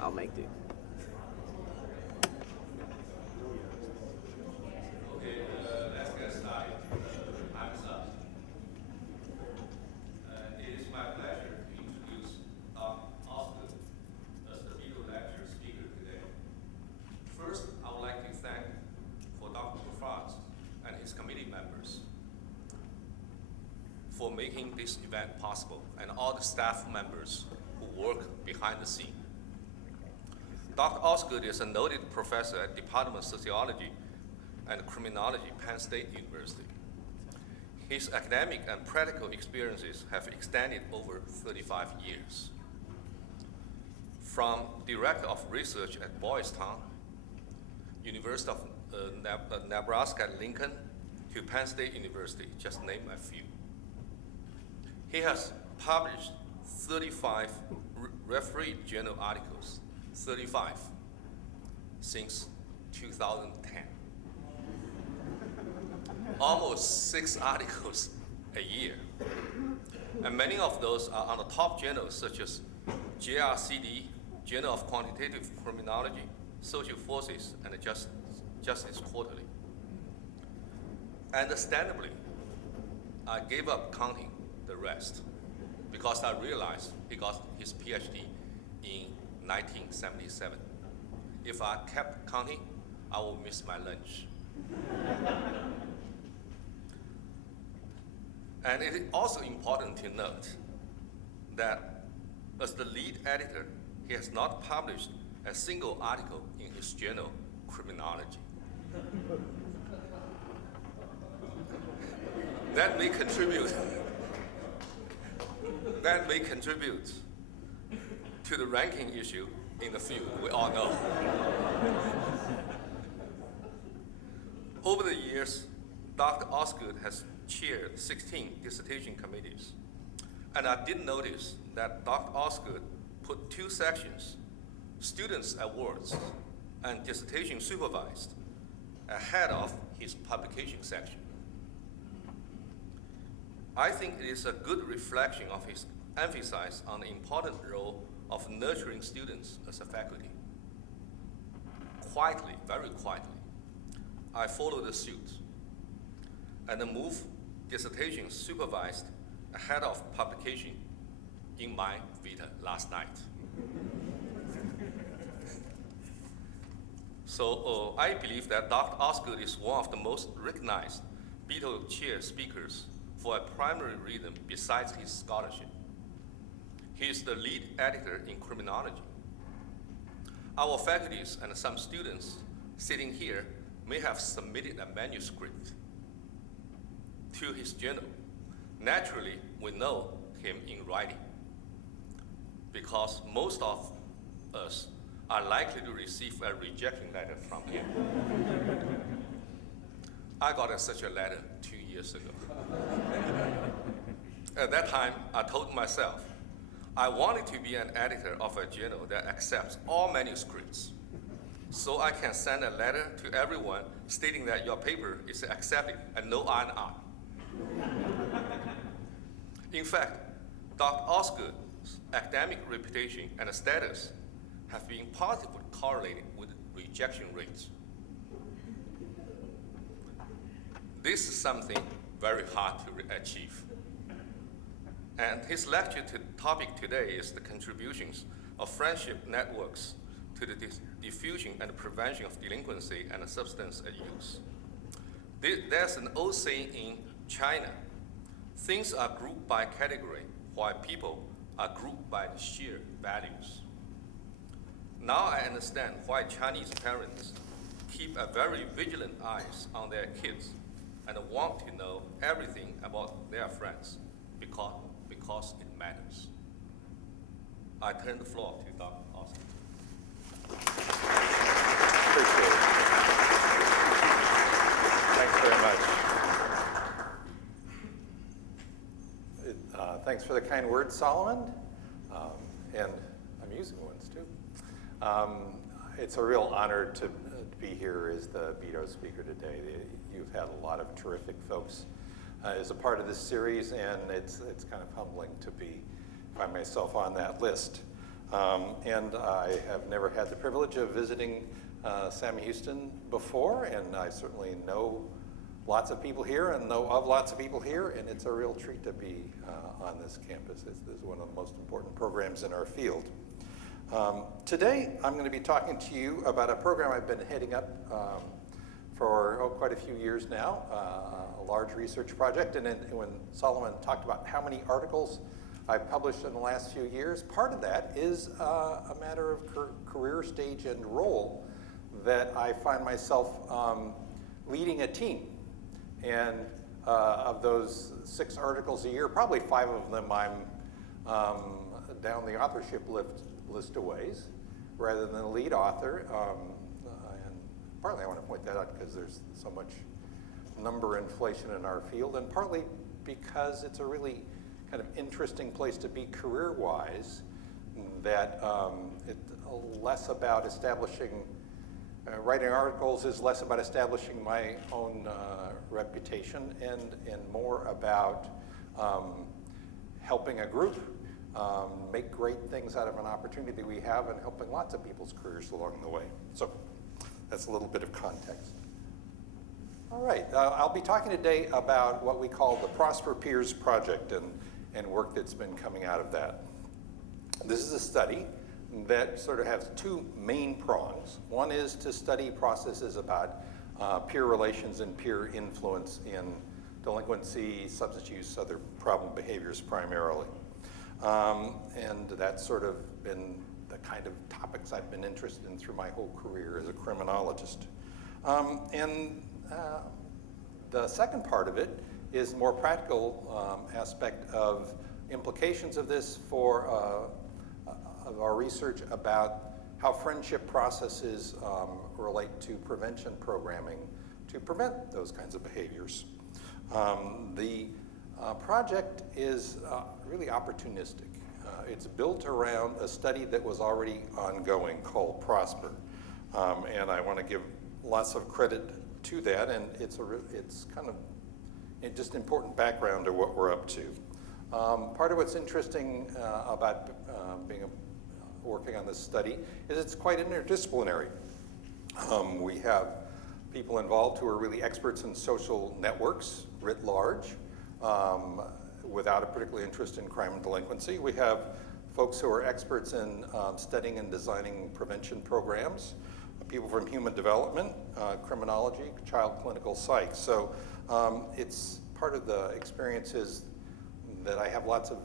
I'll make do. Okay, let's get started. Time's up. It is my pleasure to introduce Dr. Osgood as the video lecture speaker today. First, I would like to thank for Dr. Frost and his committee members for making this event possible, and all the staff members who work behind the scene. Dr. Osgood is a noted professor at Department of Sociology and Criminology, Penn State University. His academic and practical experiences have extended over 35 years. From Director of Research at Boys Town, University of Nebraska at Lincoln, to Penn State University, just name a few. He has published 35 refereed journal articles, 35, since 2010. Almost 6 articles a year. And many of those are on the top journals such as JRCD, Journal of Quantitative Criminology, Social Forces, and Justice Quarterly. Understandably, I gave up counting the rest because I realized he got his PhD in 1977. If I kept counting, I would miss my lunch. And it is also important to note that as the lead editor, he has not published a single article in his journal, Criminology. That may contribute to the ranking issue in the field, we all know. Over the years, Dr. Osgood has chaired 16 dissertation committees. And I did notice that Dr. Osgood put 2 sections, Students' Awards and Dissertation Supervised, ahead of his publication section. I think it is a good reflection of his emphasis on the important role of nurturing students as a faculty. Quietly, very quietly, I followed the suit and moved dissertation supervised ahead of publication in my Vita last night. So I believe that Dr. Osgood is one of the most recognized Beto Chair speakers for a primary reason besides his scholarship. He is the lead editor in criminology. Our faculties and some students sitting here may have submitted a manuscript to his journal. Naturally, we know him in writing because most of us are likely to receive a rejection letter from him. I got such a letter 2 years ago. At that time, I told myself, I wanted to be an editor of a journal that accepts all manuscripts, so I can send a letter to everyone stating that your paper is accepted and no R&R. In fact, Dr. Osgood's academic reputation and status have been positively correlated with rejection rates. This is something very hard to achieve. And his lecture topic today is the contributions of friendship networks to the diffusion and prevention of delinquency and substance abuse. There's an old saying in China, things are grouped by category, while people are grouped by the shared values. Now I understand why Chinese parents keep a very vigilant eyes on their kids and want to know everything about their friends because it matters. I turn the floor to Dr. Austin. Appreciate it. Thanks very much. Thanks for the kind words, Solomon, and amusing ones too. It's a real honor to be here as the Beto speaker today. You've had a lot of terrific folks as a part of this series, and it's kind of humbling to find myself on that list. And I have never had the privilege of visiting Sam Houston before, and I certainly know lots of people here and know of lots of people here, and it's a real treat to be on this campus. This is one of the most important programs in our field. Today, I'm going to be talking to you about a program I've been heading up for quite a few years now, a large research project. And when Solomon talked about how many articles I've published in the last few years, part of that is a matter of career stage and role that I find myself leading a team. And of those 6 articles a year, probably 5 of them I'm down the authorship list a ways, rather than the lead author. And partly I want to point that out because there's so much number inflation in our field, and partly because it's a really kind of interesting place to be career-wise, that it's less about establishing, writing articles is less about establishing my own reputation and more about helping a group make great things out of an opportunity that we have and helping lots of people's careers along the way. So that's a little bit of context. All right, I'll be talking today about what we call the Prosper Peers Project and work that's been coming out of that. This is a study that sort of has 2 main prongs. One is to study processes about peer relations and peer influence in delinquency, substance use, other problem behaviors primarily. And that's sort of been the kind of topics I've been interested in through my whole career as a criminologist. The second part of it is more practical aspect of implications of this for of our research about how friendship processes relate to prevention programming to prevent those kinds of behaviors. The project is really opportunistic. It's built around a study that was already ongoing called Prosper. And I want to give lots of credit to that, and it's kind of just important background to what we're up to. Part of what's interesting about working on this study is it's quite interdisciplinary. We have people involved who are really experts in social networks writ large, without a particular interest in crime and delinquency. We have folks who are experts in studying and designing prevention programs, people from human development, criminology, child clinical psych. So it's part of the experiences that I have lots of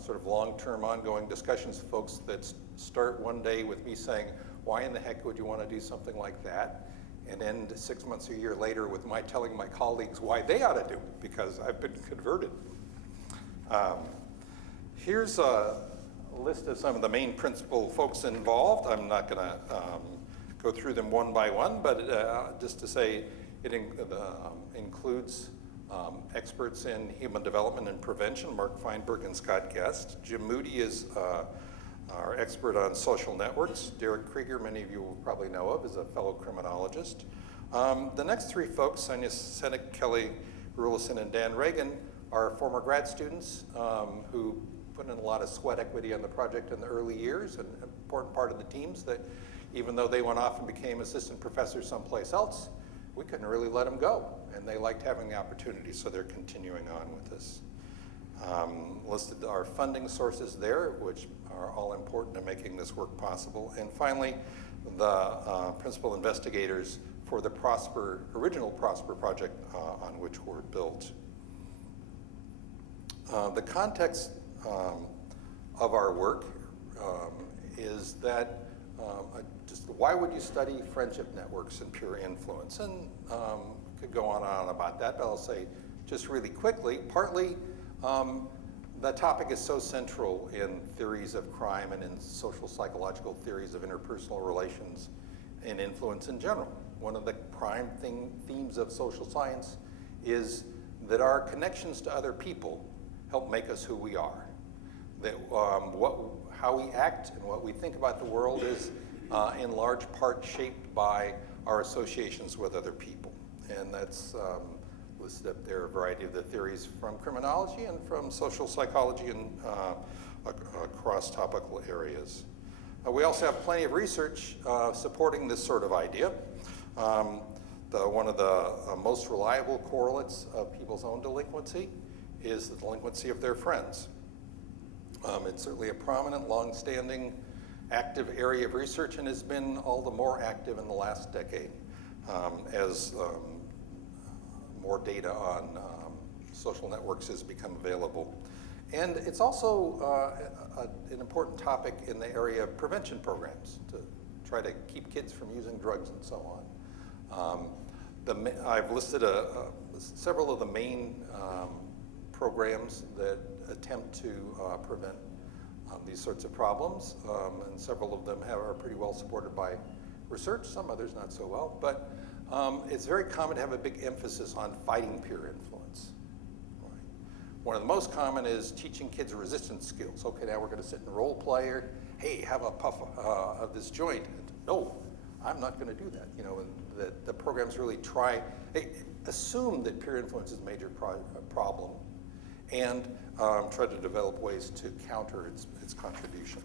sort of long-term ongoing discussions with folks that start one day with me saying, why in the heck would you want to do something like that? And end 6 months or a year later with my telling my colleagues why they ought to do it, because I've been converted. Here's a list of some of the main principal folks involved. I'm not going to go through them one by one, but just to say it includes experts in human development and prevention, Mark Feinberg and Scott Guest. Jim Moody is our expert on social networks. Derek Krieger, many of you will probably know of, is a fellow criminologist. The next 3 folks, Sonia Senek, Kelly Rulison, and Dan Reagan, are former grad students who put in a lot of sweat equity on the project in the early years, and an important part of the teams that even though they went off and became assistant professors someplace else, we couldn't really let them go, and they liked having the opportunity, so they're continuing on with this. Listed our funding sources there, which are all important to making this work possible. And finally, the principal investigators for the original Prosper project on which we're built. The context of our work is that just why would you study friendship networks and peer influence? And could go on and on about that, but I'll say just really quickly, partly the topic is so central in theories of crime and in social psychological theories of interpersonal relations and influence in general. One of the prime themes of social science is that our connections to other people help make us who we are. That how we act and what we think about the world is in large part shaped by our associations with other people. And that's listed up there, a variety of the theories from criminology and from social psychology and across topical areas. We also have plenty of research supporting this sort of idea. One of the most reliable correlates of people's own delinquency is the delinquency of their friends. It's certainly a prominent, long-standing, active area of research and has been all the more active in the last decade as more data on social networks has become available. And it's also an important topic in the area of prevention programs to try to keep kids from using drugs and so on. I've listed several of the main programs that attempt to prevent these sorts of problems, and several of them are pretty well supported by research, some others not so well, but it's very common to have a big emphasis on fighting peer influence. Right? One of the most common is teaching kids resistance skills. Okay, now we're going to sit and role play, or hey, have a puff of this joint. And, no, I'm not going to do that. You know, and the programs really assume that peer influence is a major problem, and try to develop ways to counter its contribution.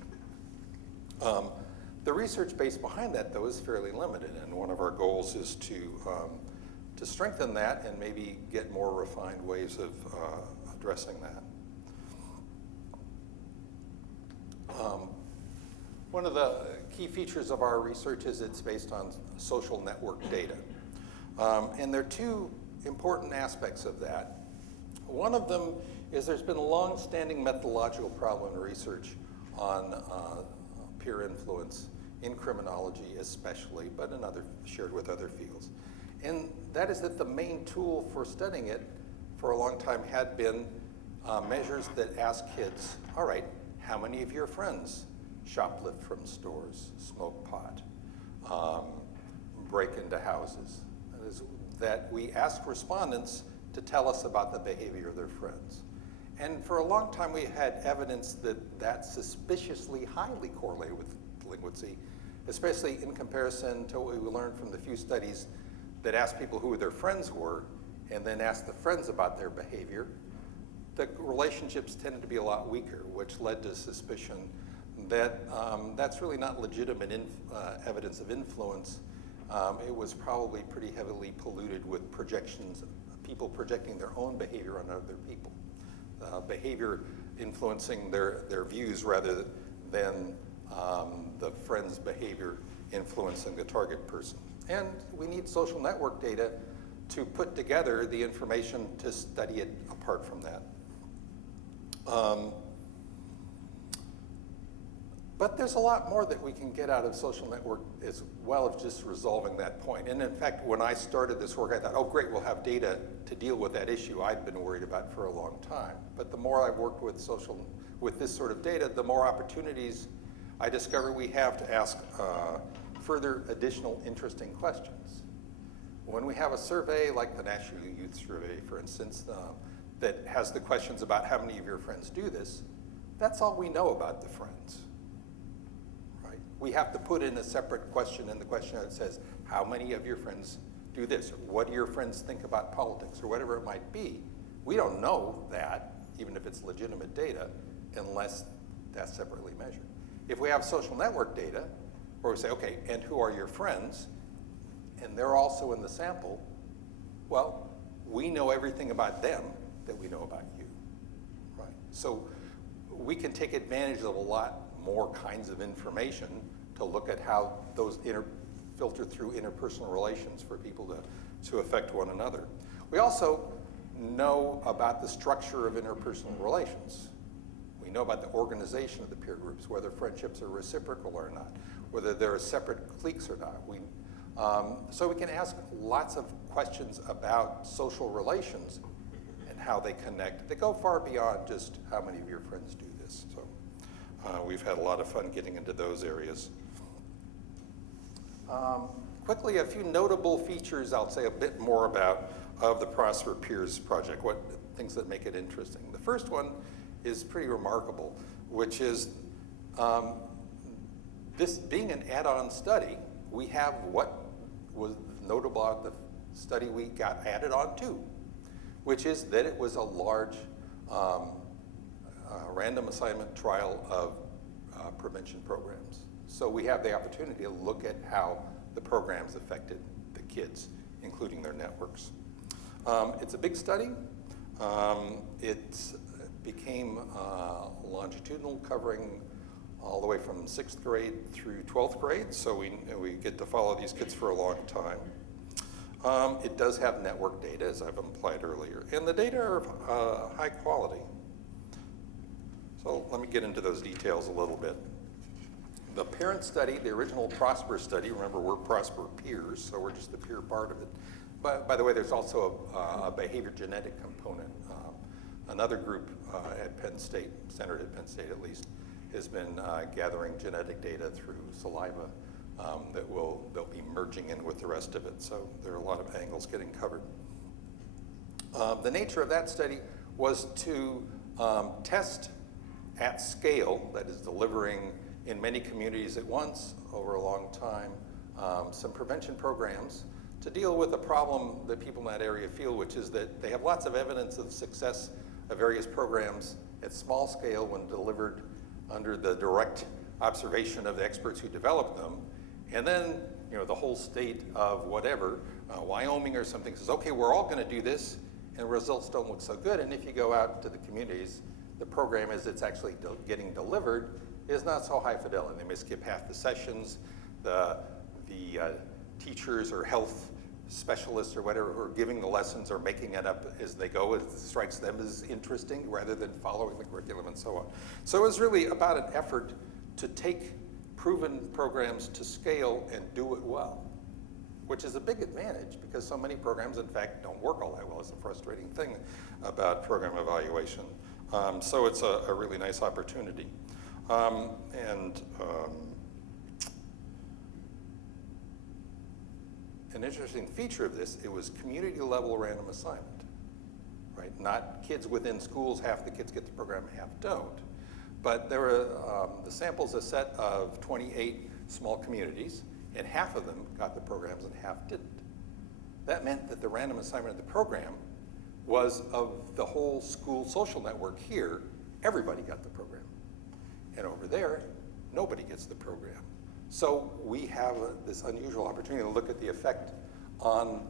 The research base behind that, though, is fairly limited, and one of our goals is to strengthen that and maybe get more refined ways of addressing that. One of the key features of our research is it's based on social network data. And there are two important aspects of that. One of them is there's been a long-standing methodological problem in research on peer influence in criminology especially, but shared with other fields. And that is that the main tool for studying it for a long time had been measures that ask kids, all right, how many of your friends shoplift from stores, smoke pot, break into houses? That we ask respondents to tell us about the behavior of their friends. And for a long time, we had evidence that that's suspiciously highly correlated with delinquency, especially in comparison to what we learned from the few studies that asked people who their friends were and then asked the friends about their behavior. The relationships tended to be a lot weaker, which led to suspicion that that's really not legitimate evidence of influence. It was probably pretty heavily polluted with projections, people projecting their own behavior on other people. Behavior influencing their views rather than the friend's behavior influencing the target person. And we need social network data to put together the information to study it apart from that. But there's a lot more that we can get out of social network as well as just resolving that point. And in fact, when I started this work, I thought, oh great, we'll have data to deal with that issue I'd been worried about for a long time. But the more I've worked with this sort of data, the more opportunities I discover we have to ask further additional interesting questions. When we have a survey like the National Youth Survey, for instance, that has the questions about how many of your friends do this, that's all we know about the friends. Right? We have to put in a separate question in the questionnaire that says, how many of your friends do this? Or what do your friends think about politics? Or whatever it might be. We don't know that, even if it's legitimate data, unless that's separately measured. If we have social network data, where we say, okay, and who are your friends? And they're also in the sample, well, we know everything about them that we know about you, right? So we can take advantage of a lot more kinds of information to look at how those filter through interpersonal relations for people to affect one another. We also know about the structure of interpersonal relations. We know about the organization of the peer groups, whether friendships are reciprocal or not, whether there are separate cliques or not. So we can ask lots of questions about social relations and how they connect. They go far beyond just how many of your friends do this. So we've had a lot of fun getting into those areas. Quickly, a few notable features I'll say a bit more about of the Prosper Peers project, what things that make it interesting. The first one is pretty remarkable, which is this being an add-on study, we have what was notable about the study we got added on to, which is that it was a large random assignment trial of prevention programs. So we have the opportunity to look at how the programs affected the kids, including their networks. It's a big study. It became longitudinal, covering all the way from 6th grade through 12th grade, so we get to follow these kids for a long time. It does have network data, as I've implied earlier, and the data are of high quality. So let me get into those details a little bit. The parent study, the original Prosper study, remember we're Prosper peers, so we're just the peer part of it. But by the way, there's also a behavior genetic component. Another group at Penn State, centered at Penn State at least, has been gathering genetic data through saliva that they'll be merging in with the rest of it. So there are a lot of angles getting covered. The nature of that study was to test at scale, that is delivering in many communities at once over a long time, some prevention programs to deal with a problem that people in that area feel, which is that they have lots of evidence of the success of various programs at small scale when delivered under the direct observation of the experts who developed them. And then, the whole state of whatever, Wyoming or something says, okay, we're all gonna do this, and results don't look so good. And if you go out to the communities, the program as it's actually getting delivered is not so high fidelity. They may skip half the sessions. The teachers or health specialists or whatever who are giving the lessons or making it up as they go. It strikes them as interesting rather than following the curriculum and so on. So it was really about an effort to take proven programs to scale and do it well, which is a big advantage because so many programs, in fact, don't work all that well. It's a frustrating thing about program evaluation. So it's a really nice opportunity. An interesting feature of this, it was community level random assignment, right? Not kids within schools, half the kids get the program, half don't. But there were, the sample's a set of 28 small communities, and half of them got the programs and half didn't. That meant that the random assignment of the program was of the whole school social network here, everybody got the program. And over there, nobody gets the program. So we have this unusual opportunity to look at the effect on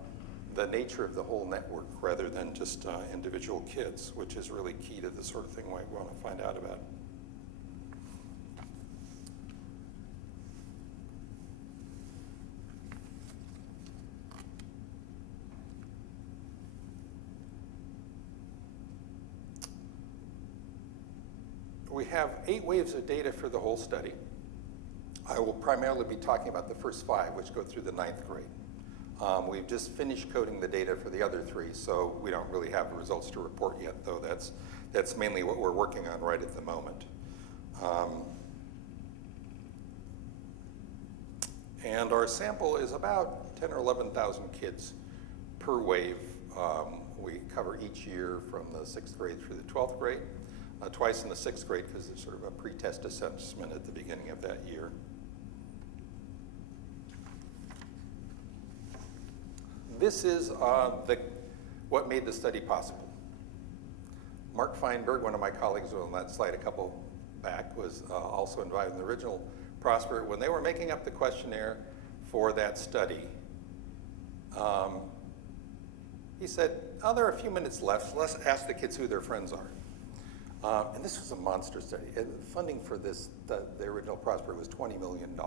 the nature of the whole network rather than just individual kids, which is really key to the sort of thing we want to find out about. We have 8 waves of data for the whole study. I will primarily be talking about the first 5, which go through the 9th grade. We've just finished coding the data for the other 3, so we don't really have the results to report yet, though that's mainly what we're working on right at the moment. And our sample is about 10 or 11,000 kids per wave. We cover each year from the 6th grade through the 12th grade. Twice in the 6th grade because there's sort of a pre-test assessment at the beginning of that year. This is what made the study possible. Mark Feinberg, one of my colleagues on that slide a couple back, was also invited in the original Prosper. When they were making up the questionnaire for that study, he said, oh, there are a few minutes left, so let's ask the kids who their friends are. And this was a monster study. And funding for this, the original Prosper, was $20 million.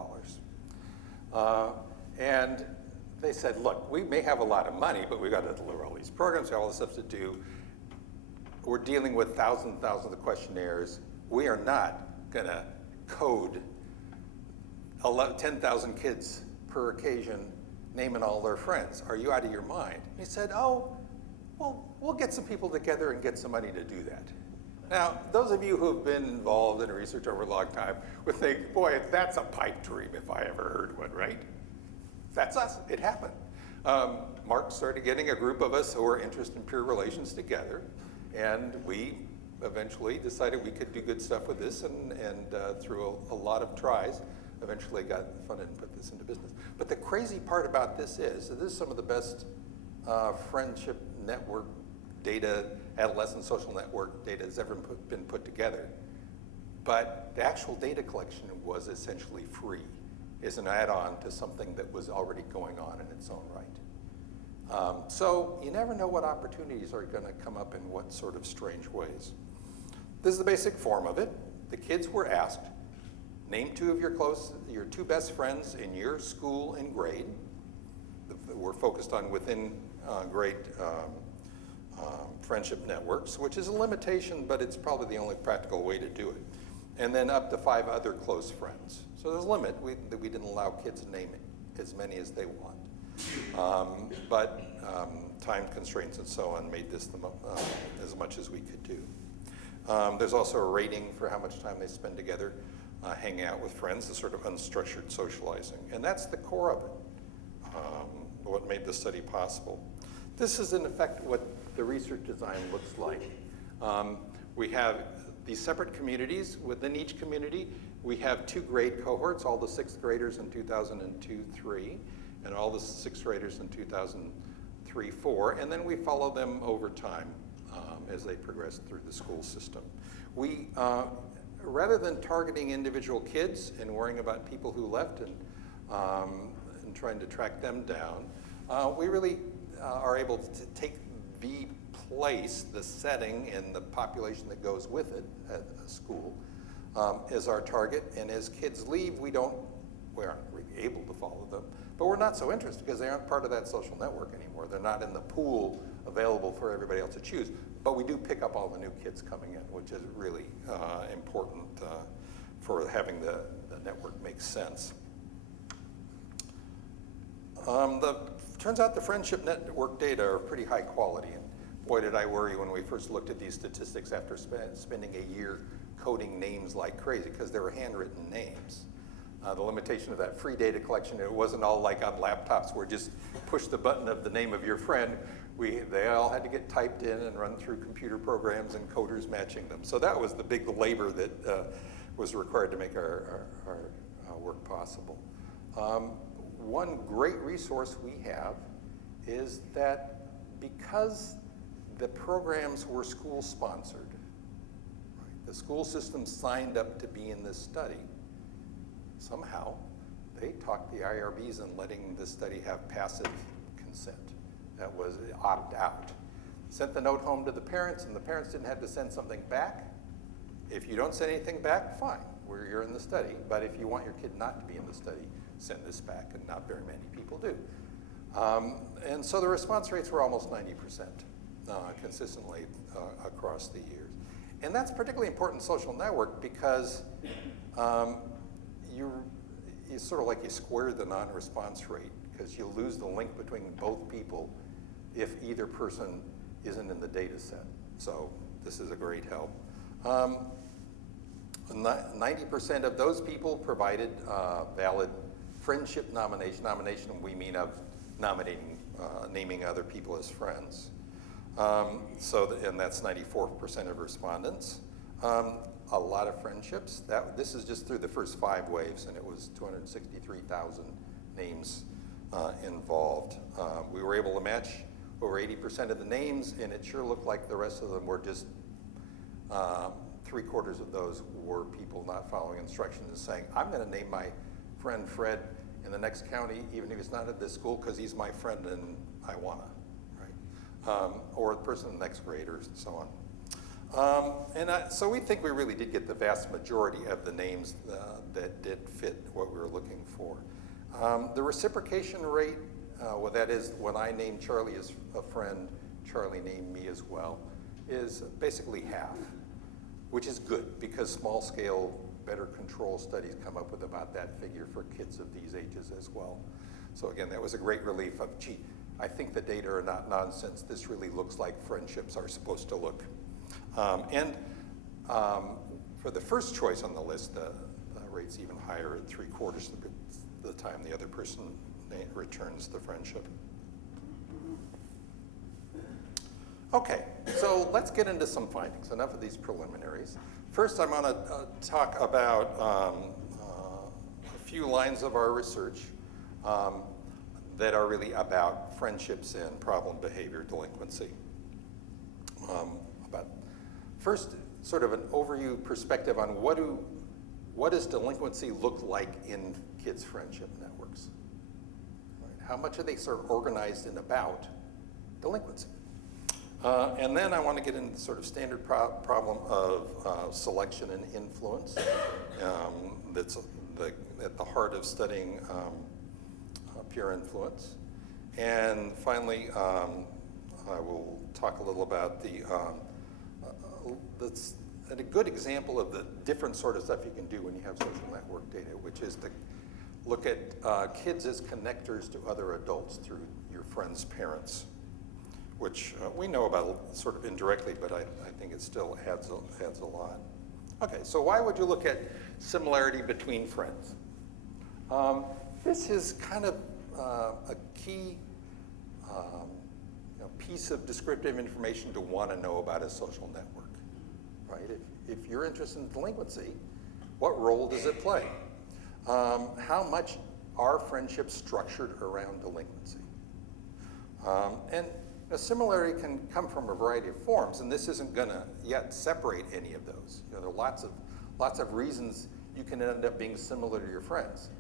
And they said, look, we may have a lot of money, but we've got to deliver all these programs, we have all this stuff to do. We're dealing with thousands and thousands of questionnaires. We are not going to code 10,000 kids per occasion, naming all their friends. Are you out of your mind? And he said, oh, well, we'll get some people together and get some money to do that. Now, those of you who have been involved in research over a long time would think, boy, that's a pipe dream if I ever heard one, right? That's us, it happened. Mark started getting a group of us who were interested in peer relations together, and we eventually decided we could do good stuff with this, and through a lot of tries, eventually got funded and put this into business. But the crazy part about this is some of the best friendship network data adolescent social network data has ever been put together. But the actual data collection was essentially free, as an add-on to something that was already going on in its own right. So you never know what opportunities are going to come up in what sort of strange ways. This is the basic form of it. The kids were asked, name two of your two best friends in your school and grade. We're focused on within grade friendship networks, which is a limitation, but it's probably the only practical way to do it. And then up to 5 other close friends. So there's a limit. We didn't allow kids to name as many as they want. But time constraints and so on made this as much as we could do. There's also a rating for how much time they spend together hanging out with friends, the sort of unstructured socializing. And that's the core of it, what made this study possible. This is, in effect, what the research design looks like. We have these separate communities. Within each community, we have 2 grade cohorts, all the 6th graders in 2002-3, and all the 6th graders in 2003-4, and then we follow them over time as they progress through the school system. We, rather than targeting individual kids and worrying about people who left and trying to track them down, we really are able to take the place, the setting, and the population that goes with it at a school as our target. And as kids leave, we aren't really able to follow them. But we're not so interested because they aren't part of that social network anymore. They're not in the pool available for everybody else to choose. But we do pick up all the new kids coming in, which is really important for having the network make sense. Turns out the friendship network data are pretty high quality. And boy, did I worry when we first looked at these statistics after spending a year coding names like crazy, because they were handwritten names. The limitation of that free data collection, it wasn't all like on laptops where just push the button of the name of your friend. They all had to get typed in and run through computer programs and coders matching them. So that was the big labor that was required to make our work possible. One great resource we have is that because the programs were school sponsored, right, the school system signed up to be in this study, somehow they talked the IRBs in letting this study have passive consent. That was opt out. Sent the note home to the parents, and the parents didn't have to send something back. If you don't send anything back, fine, you're in the study. But if you want your kid not to be in the study, send this back, and not very many people do. And so the response rates were almost 90% consistently across the years. And that's particularly important in social network because you sort of like you square the non-response rate because you lose the link between both people if either person isn't in the data set. So this is a great help. 90% of those people provided valid friendship nomination. Nomination we mean of nominating, naming other people as friends. And that's 94% of respondents. A lot of friendships. This is just through the first 5 waves, and it was 263,000 names involved. We were able to match over 80% of the names, and it sure looked like the rest of them were just 3/4 of those were people not following instructions and saying, I'm going to name my friend Fred in the next county, even if he's not at this school, because he's my friend and I want to, right? Or the person in the next grade, or so on. So we think we really did get the vast majority of the names that did fit what we were looking for. The reciprocation rate, well, that is when I name Charlie as a friend, Charlie named me as well, is basically half, which is good because small scale, better control studies come up with about that figure for kids of these ages as well. So again, that was a great relief of, gee, I think the data are not nonsense. This really looks like friendships are supposed to look. For the first choice on the list, the rate's even higher at 3/4 of the time the other person returns the friendship. Okay, so let's get into some findings. Enough of these preliminaries. First, I'm going to talk about a few lines of our research that are really about friendships and problem behavior delinquency. first, sort of an overview perspective on what does delinquency look like in kids' friendship networks? Right? How much are they sort of organized and about delinquency? And then I want to get into the sort of standard problem of selection and influence. That's at the heart of studying peer influence. And finally, I will talk a little about a good example of the different sort of stuff you can do when you have social network data, which is to look at kids as connectors to other adults through your friends' parents, which we know about sort of indirectly, but I think it still adds a lot. Okay, so why would you look at similarity between friends? This is kind of a key piece of descriptive information to want to know about a social network, right? If you're interested in delinquency, what role does it play? How much are friendships structured around delinquency? And a similarity can come from a variety of forms, and this isn't going to yet separate any of those. There are lots of reasons you can end up being similar to your friends.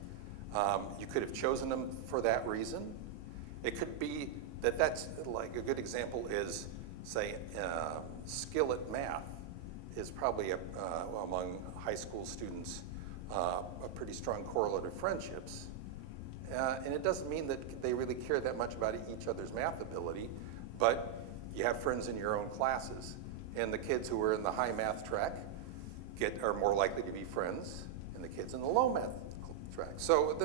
You could have chosen them for that reason. It could be that's like a good example is, say, skill at math is probably among high school students a pretty strong correlate of friendships. And it doesn't mean that they really care that much about each other's math ability, but you have friends in your own classes. And the kids who are in the high math track are more likely to be friends, and the kids in the low math track. So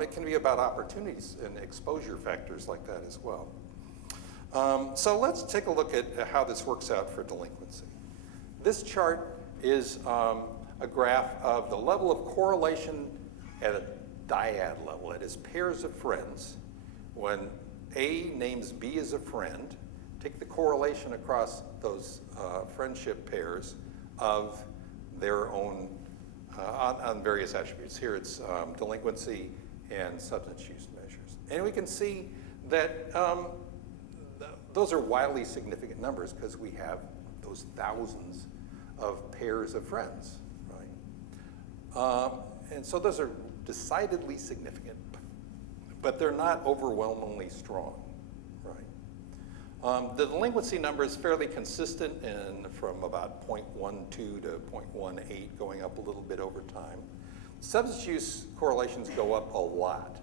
it can be about opportunities and exposure factors like that as well. So let's take a look at how this works out for delinquency. This chart is a graph of the level of correlation at a dyad level, that is pairs of friends. When A names B as a friend, take the correlation across those friendship pairs of their own on various attributes. Here it's delinquency and substance use measures. And we can see that those are wildly significant numbers because we have those thousands of pairs of friends, right? And so those are decidedly significant, but they're not overwhelmingly strong, right? The delinquency number is fairly consistent from about 0.12 to 0.18, going up a little bit over time. Substance use correlations go up a lot,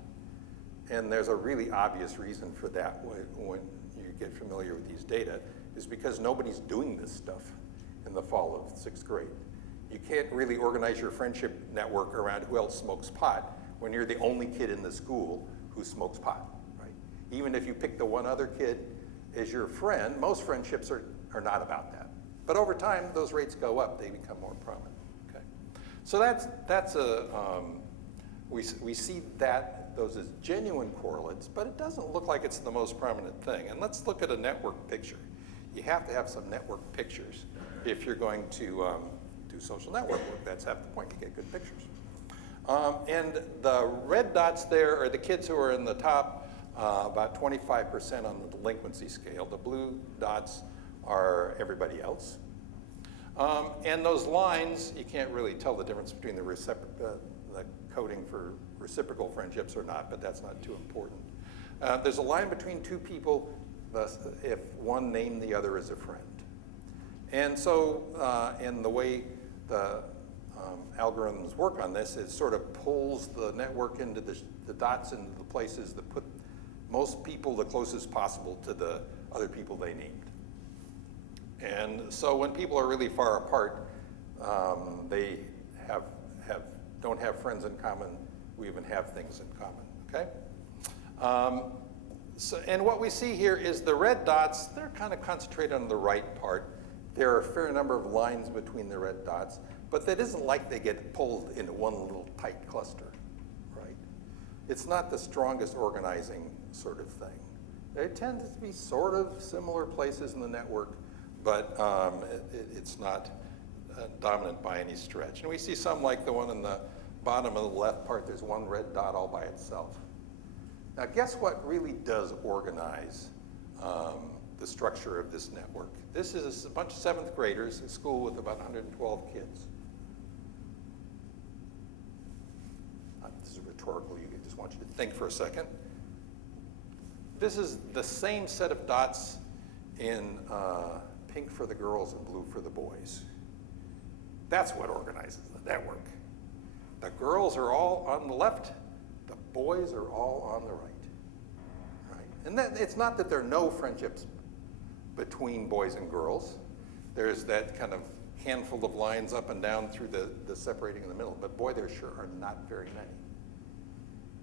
and there's a really obvious reason for that when you get familiar with these data, is because nobody's doing this stuff in the fall of 6th grade. You can't really organize your friendship network around who else smokes pot when you're the only kid in the school who smokes pot, right? Even if you pick the one other kid as your friend, most friendships are not about that. But over time, those rates go up, they become more prominent, okay? So we see those as genuine correlates, but it doesn't look like it's the most prominent thing. And let's look at a network picture. You have to have some network pictures if you're going to do social network work. That's half the point, you get good pictures. And the red dots there are the kids who are in the top, about 25% on the delinquency scale. The blue dots are everybody else. And those lines, you can't really tell the difference between the coding for reciprocal friendships or not, but that's not too important. There's a line between two people if one named the other as a friend. And so, in the way the algorithms work on this, it sort of pulls the network into the dots into the places that put most people the closest possible to the other people they named. And so when people are really far apart, they don't have friends in common. We even have things in common, okay? And what we see here is the red dots, they're kind of concentrated on the right part. There are a fair number of lines between the red dots, but that isn't like they get pulled into one little tight cluster, right? It's not the strongest organizing sort of thing. They tend to be sort of similar places in the network, but it's not dominant by any stretch. And we see some like the one in the bottom of the left part, there's one red dot all by itself. Now guess what really does organize the structure of this network. This is a bunch of 7th graders, a school with about 112 kids. This is rhetorical, I just want you to think for a second. This is the same set of dots in pink for the girls and blue for the boys. That's what organizes the network. The girls are all on the left, the boys are all on the right. And it's not that there are no friendships between boys and girls. There's that kind of handful of lines up and down through the separating in the middle, but boy, there sure are not very many.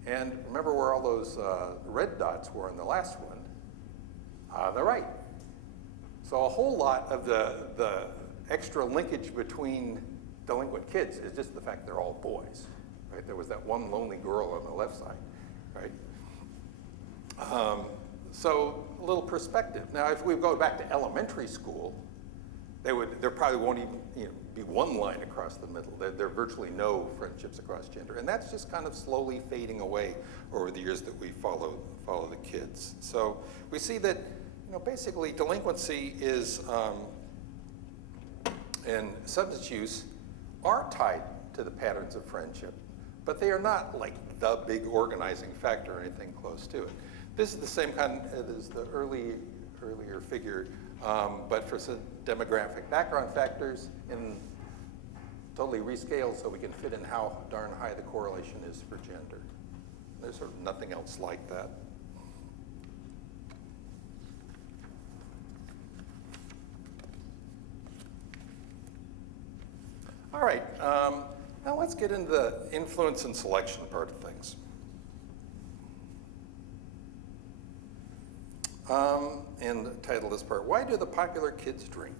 And remember where all those red dots were in the last one? On the right. So a whole lot of the extra linkage between delinquent kids is just the fact they're all boys, right? There was that one lonely girl on the left side, right? So a little perspective. Now, if we go back to elementary school, there probably won't even be one line across the middle. There are virtually no friendships across gender, and that's just kind of slowly fading away over the years that we follow the kids. So we see that basically delinquency is and substance use are tied to the patterns of friendship, but they are not like the big organizing factor or anything close to it. This is the same kind as the earlier figure, but for some demographic background factors and totally rescaled so we can fit in how darn high the correlation is for gender. There's sort of nothing else like that. All right, now let's get into the influence and selection part of things. And title this part, Why Do the Popular Kids Drink?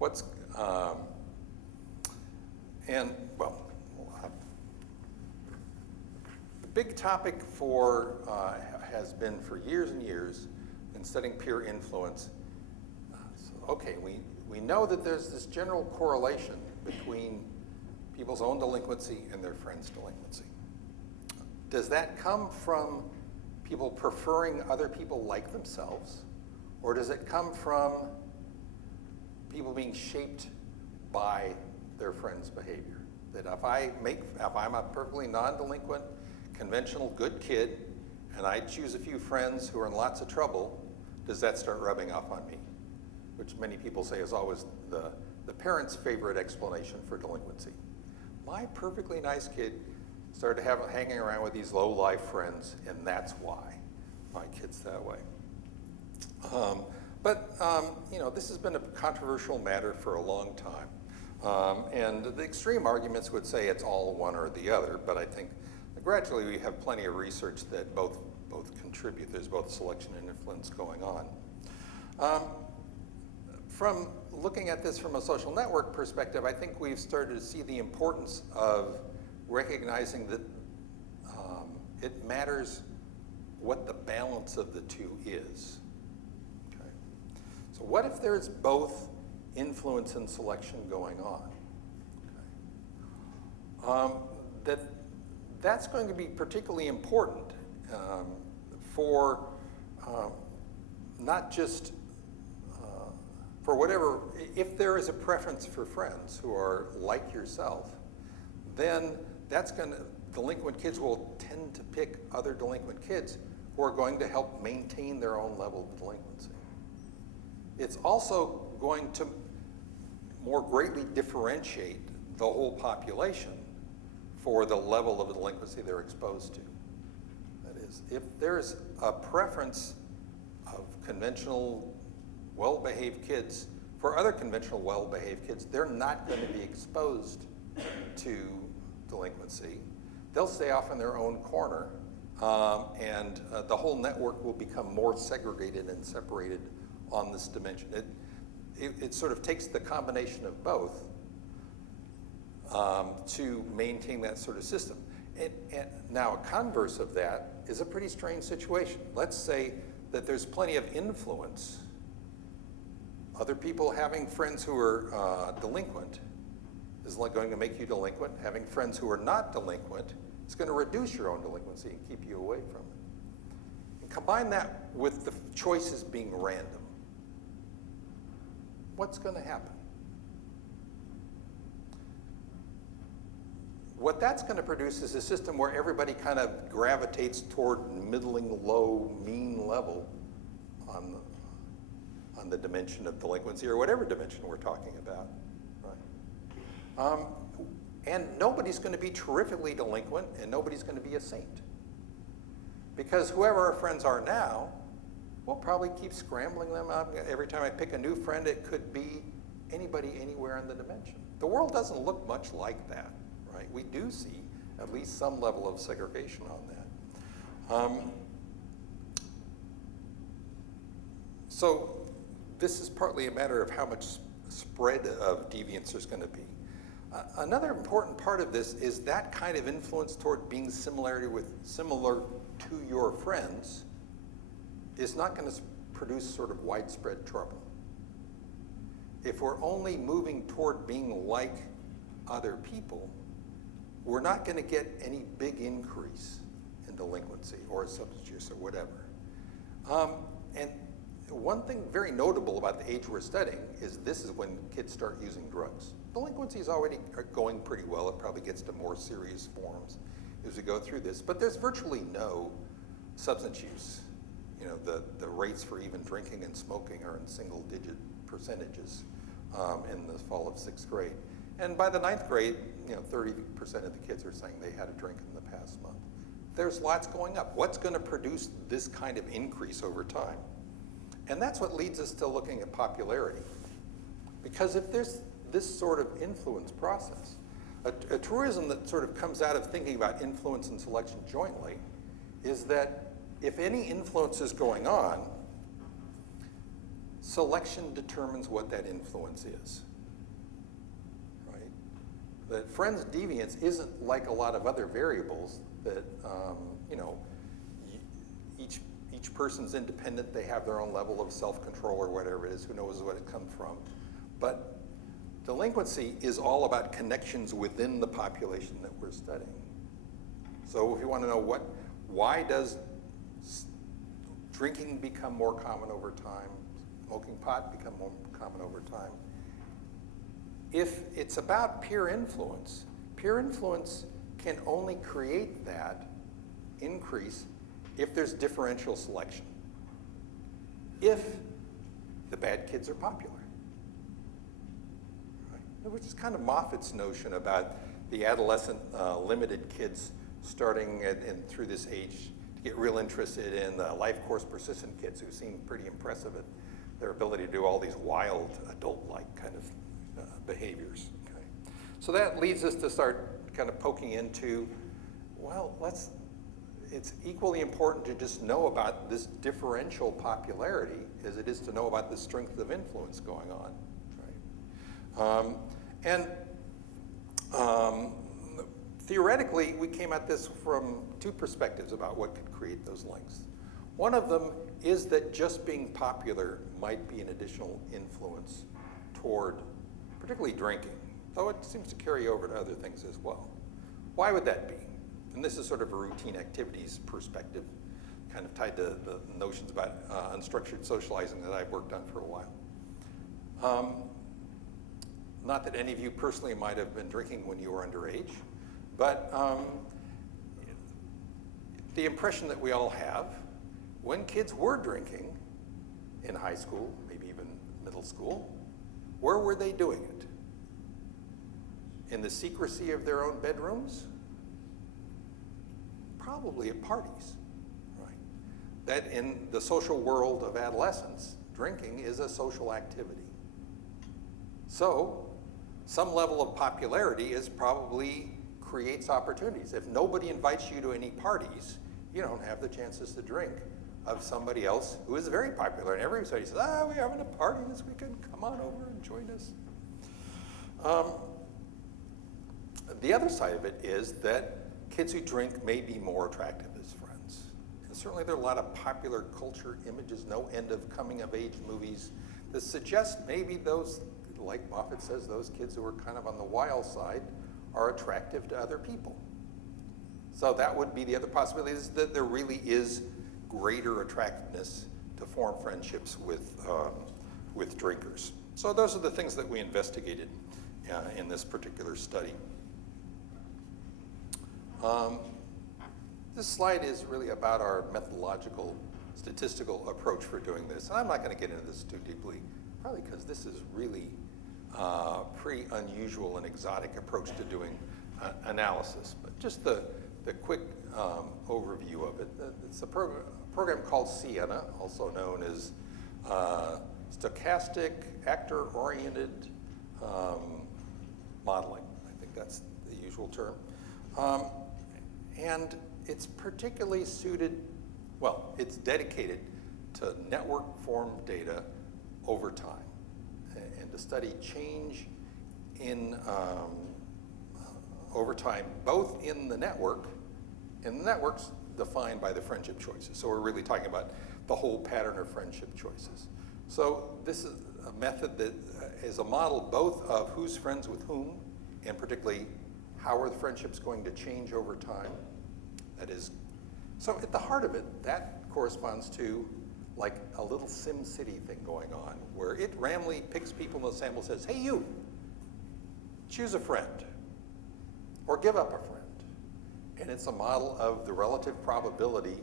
Okay. The big topic has been for years and years in studying peer influence. We know that there's this general correlation between people's own delinquency and their friends' delinquency. Does that come from people preferring other people like themselves, or does it come from people being shaped by their friends' behavior? That if I'm a perfectly non-delinquent, conventional good kid, and I choose a few friends who are in lots of trouble, does that start rubbing off on me? Which many people say is always the parents' favorite explanation for delinquency. My perfectly nice kid started hanging around with these low-life friends, and that's why my kid's that way. This has been a controversial matter for a long time. And the extreme arguments would say it's all one or the other, but I think gradually we have plenty of research that both contribute. There's both selection and influence going on. From looking at this from a social network perspective, I think we've started to see the importance of recognizing that it matters what the balance of the two is. Okay? So what if there's both influence and selection going on? Okay? That's going to be particularly important for not just for whatever, if there is a preference for friends who are like yourself, then delinquent kids will tend to pick other delinquent kids who are going to help maintain their own level of delinquency. It's also going to more greatly differentiate the whole population for the level of delinquency they're exposed to. That is, if there's a preference of conventional well-behaved kids for other conventional well-behaved kids, they're not going to be exposed to delinquency. They'll stay off in their own corner, and the whole network will become more segregated and separated on this dimension. It sort of takes the combination of both to maintain that sort of system. And now a converse of that is a pretty strange situation. Let's say that there's plenty of influence. Other people having friends who are delinquent is going to make you delinquent. Having friends who are not delinquent is going to reduce your own delinquency and keep you away from it. And combine that with the choices being random. What's going to happen? What that's going to produce is a system where everybody kind of gravitates toward middling, low, mean level on the dimension of delinquency, or whatever dimension we're talking about. Right? And nobody's going to be terrifically delinquent, and nobody's going to be a saint. Because whoever our friends are now, we'll probably keep scrambling them out. Every time I pick a new friend, it could be anybody anywhere in the dimension. The world doesn't look much like that. Right? We do see at least some level of segregation on that. So this is partly a matter of how much spread of deviance there's going to be. Another important part of this is that kind of influence toward being similar to your friends is not going to produce sort of widespread trouble. If we're only moving toward being like other people, we're not going to get any big increase in delinquency or substance use or whatever. And one thing very notable about the age we're studying is this is when kids start using drugs. Delinquency is already going pretty well. It probably gets to more serious forms as we go through this. But there's virtually no substance use. You know, the rates for even drinking and smoking are in single-digit percentages in the fall of 6th grade. And by the 9th grade, 30% of the kids are saying they had a drink in the past month. There's lots going up. What's going to produce this kind of increase over time? And that's what leads us to looking at popularity. Because if there's this sort of influence process, a truism that sort of comes out of thinking about influence and selection jointly is that if any influence is going on, selection determines what that influence is. That friends' deviance isn't like a lot of other variables that, each person's independent, they have their own level of self-control or whatever it is, who knows what it comes from. But delinquency is all about connections within the population that we're studying. So if you want to know why does drinking become more common over time, smoking pot become more common over time, if it's about peer influence can only create that increase if there's differential selection. If the bad kids are popular. Right? Which is kind of Moffat's notion about the adolescent limited kids starting and through this age to get real interested in the life course persistent kids who seem pretty impressive at their ability to do all these wild adult-like kind of behaviors. Okay? So that leads us to start kind of poking into, well, it's equally important to just know about this differential popularity as it is to know about the strength of influence going on. Right? Theoretically, we came at this from two perspectives about what could create those links. One of them is that just being popular might be an additional influence toward particularly drinking, though it seems to carry over to other things as well. Why would that be? And this is sort of a routine activities perspective, kind of tied to the notions about unstructured socializing that I've worked on for a while. Not that any of you personally might have been drinking when you were underage, but the impression that we all have, when kids were drinking in high school, maybe even middle school, where were they doing it? In the secrecy of their own bedrooms? Probably at parties, right? That in the social world of adolescence, drinking is a social activity. So, some level of popularity probably creates opportunities. If nobody invites you to any parties, you don't have the chances to drink of somebody else who is very popular. And everybody says, we're having a party this weekend, come on over and join us. The other side of it is that kids who drink may be more attractive as friends. And certainly there are a lot of popular culture images, no end of coming of age movies that suggest maybe those, like Moffat says, those kids who are kind of on the wild side are attractive to other people. So that would be the other possibility, is that there really is greater attractiveness to form friendships with drinkers. So those are the things that we investigated in this particular study. This slide is really about our methodological, statistical approach for doing this. And I'm not going to get into this too deeply, probably because this is really a pretty unusual and exotic approach to doing analysis. But just the quick overview of it. It's a program called Sienna, also known as stochastic actor-oriented modeling. I think that's the usual term. And it's particularly suited, well, it's dedicated to network-formed data over time and to study change in over time, both in the network, and the network's defined by the friendship choices. So we're really talking about the whole pattern of friendship choices. So this is a method that is a model both of who's friends with whom, and particularly how are the friendships going to change over time. That is, so at the heart of it, that corresponds to like a little SimCity thing going on, where it randomly picks people in the sample and says, hey you, choose a friend, or give up a friend. And it's a model of the relative probability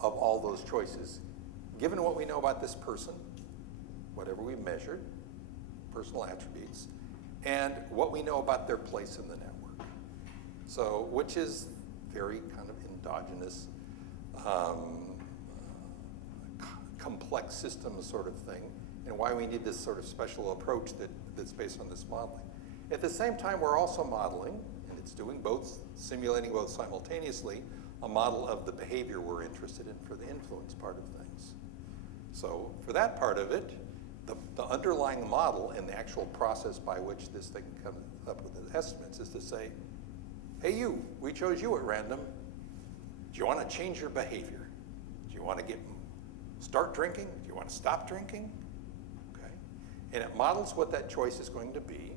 of all those choices, given what we know about this person, whatever we measured, personal attributes, and what we know about their place in the network. So, which is very kind of endogenous, complex system sort of thing, and why we need this sort of special approach that's based on this modeling. At the same time, we're also modeling, and it's doing both, simulating both simultaneously, a model of the behavior we're interested in for the influence part of things. So for that part of it, the underlying model and the actual process by which this thing comes up with the estimates is to say, hey you, we chose you at random. Do you want to change your behavior? Do you want to start drinking? Do you want to stop drinking? Okay. And it models what that choice is going to be,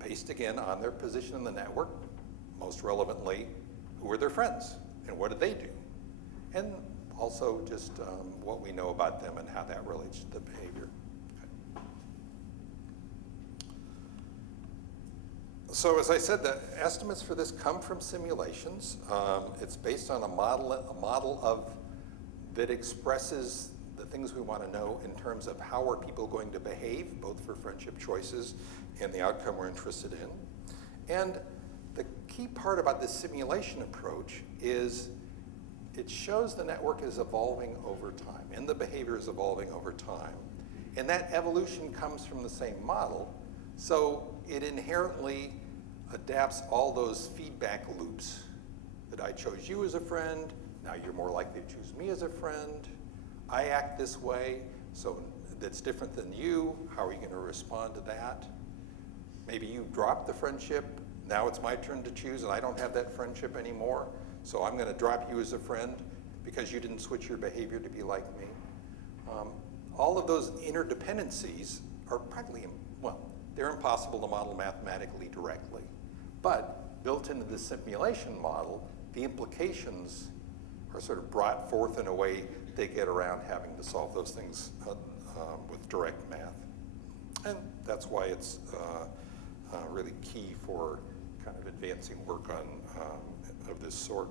based again on their position in the network, most relevantly, who are their friends and what did they do? And also just what we know about them and how that relates to the behavior. Okay. So as I said, the estimates for this come from simulations. It's based on a model that expresses the things we want to know in terms of how are people going to behave, both for friendship choices and the outcome we're interested in. And the key part about this simulation approach is it shows the network is evolving over time, and the behavior is evolving over time. And that evolution comes from the same model, so it inherently adapts all those feedback loops that I chose you as a friend, now you're more likely to choose me as a friend, I act this way, so that's different than you, how are you going to respond to that? Maybe you drop the friendship, now it's my turn to choose and I don't have that friendship anymore, so I'm going to drop you as a friend because you didn't switch your behavior to be like me. All of those interdependencies are practically, well, they're impossible to model mathematically directly. But built into the simulation model, the implications are sort of brought forth in a way they get around having to solve those things with direct math. And that's why it's really key for kind of advancing work of this sort.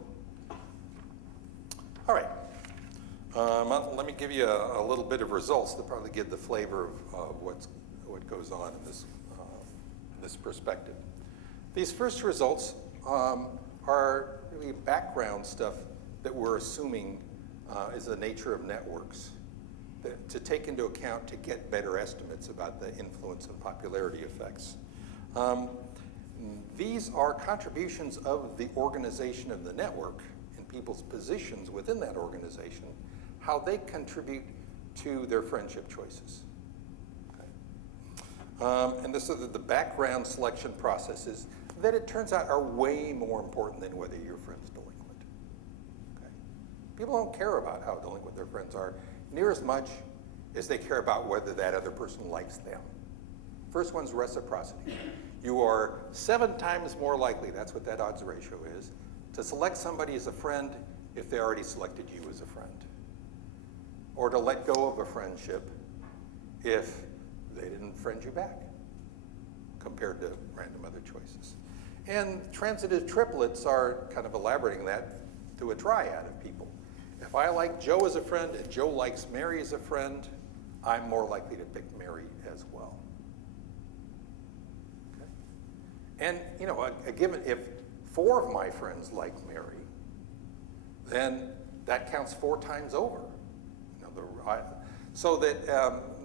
All right. Let me give you a little bit of results to probably give the flavor of what goes on in this perspective. These first results are really background stuff that we're assuming is the nature of networks to take into account to get better estimates about the influence and popularity effects. These are contributions of the organization of the network and people's positions within that organization, how they contribute to their friendship choices. Okay. And this is the background selection processes that it turns out are way more important than whether your friend's delinquent. Okay. People don't care about how delinquent their friends are near as much as they care about whether that other person likes them. First one's reciprocity. You are 7 times more likely, that's what that odds ratio is, to select somebody as a friend if they already selected you as a friend. or to let go of a friendship if they didn't friend you back, compared to random other choices. And transitive triplets are kind of elaborating that to a triad of people. If I like Joe as a friend and Joe likes Mary as a friend, I'm more likely to pick Mary as well. Okay? And you know, given if 4 of my friends like Mary, then that counts 4 times over. You know, so that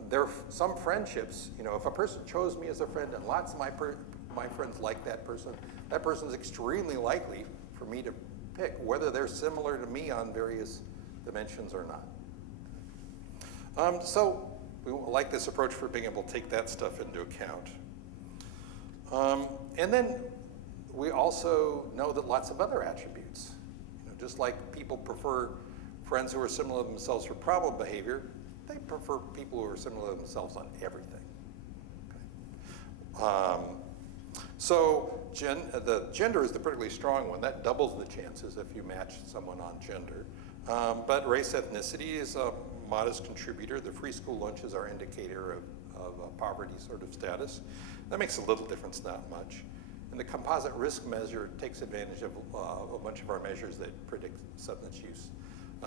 there are some friendships, you know, if a person chose me as a friend and lots of my friends like that person's extremely likely for me to pick, whether they're similar to me on various dimensions or not. So we like this approach for being able to take that stuff into account. And then we also know that lots of other attributes, you know, just like people prefer friends who are similar to themselves for problem behavior, they prefer people who are similar to themselves on everything. Okay. So the gender is the particularly strong one. That doubles the chances if you match someone on gender. But race ethnicity is a modest contributor. The free school lunches are indicator of a poverty sort of status. That makes a little difference, not much. And the composite risk measure takes advantage of a bunch of our measures that predict substance use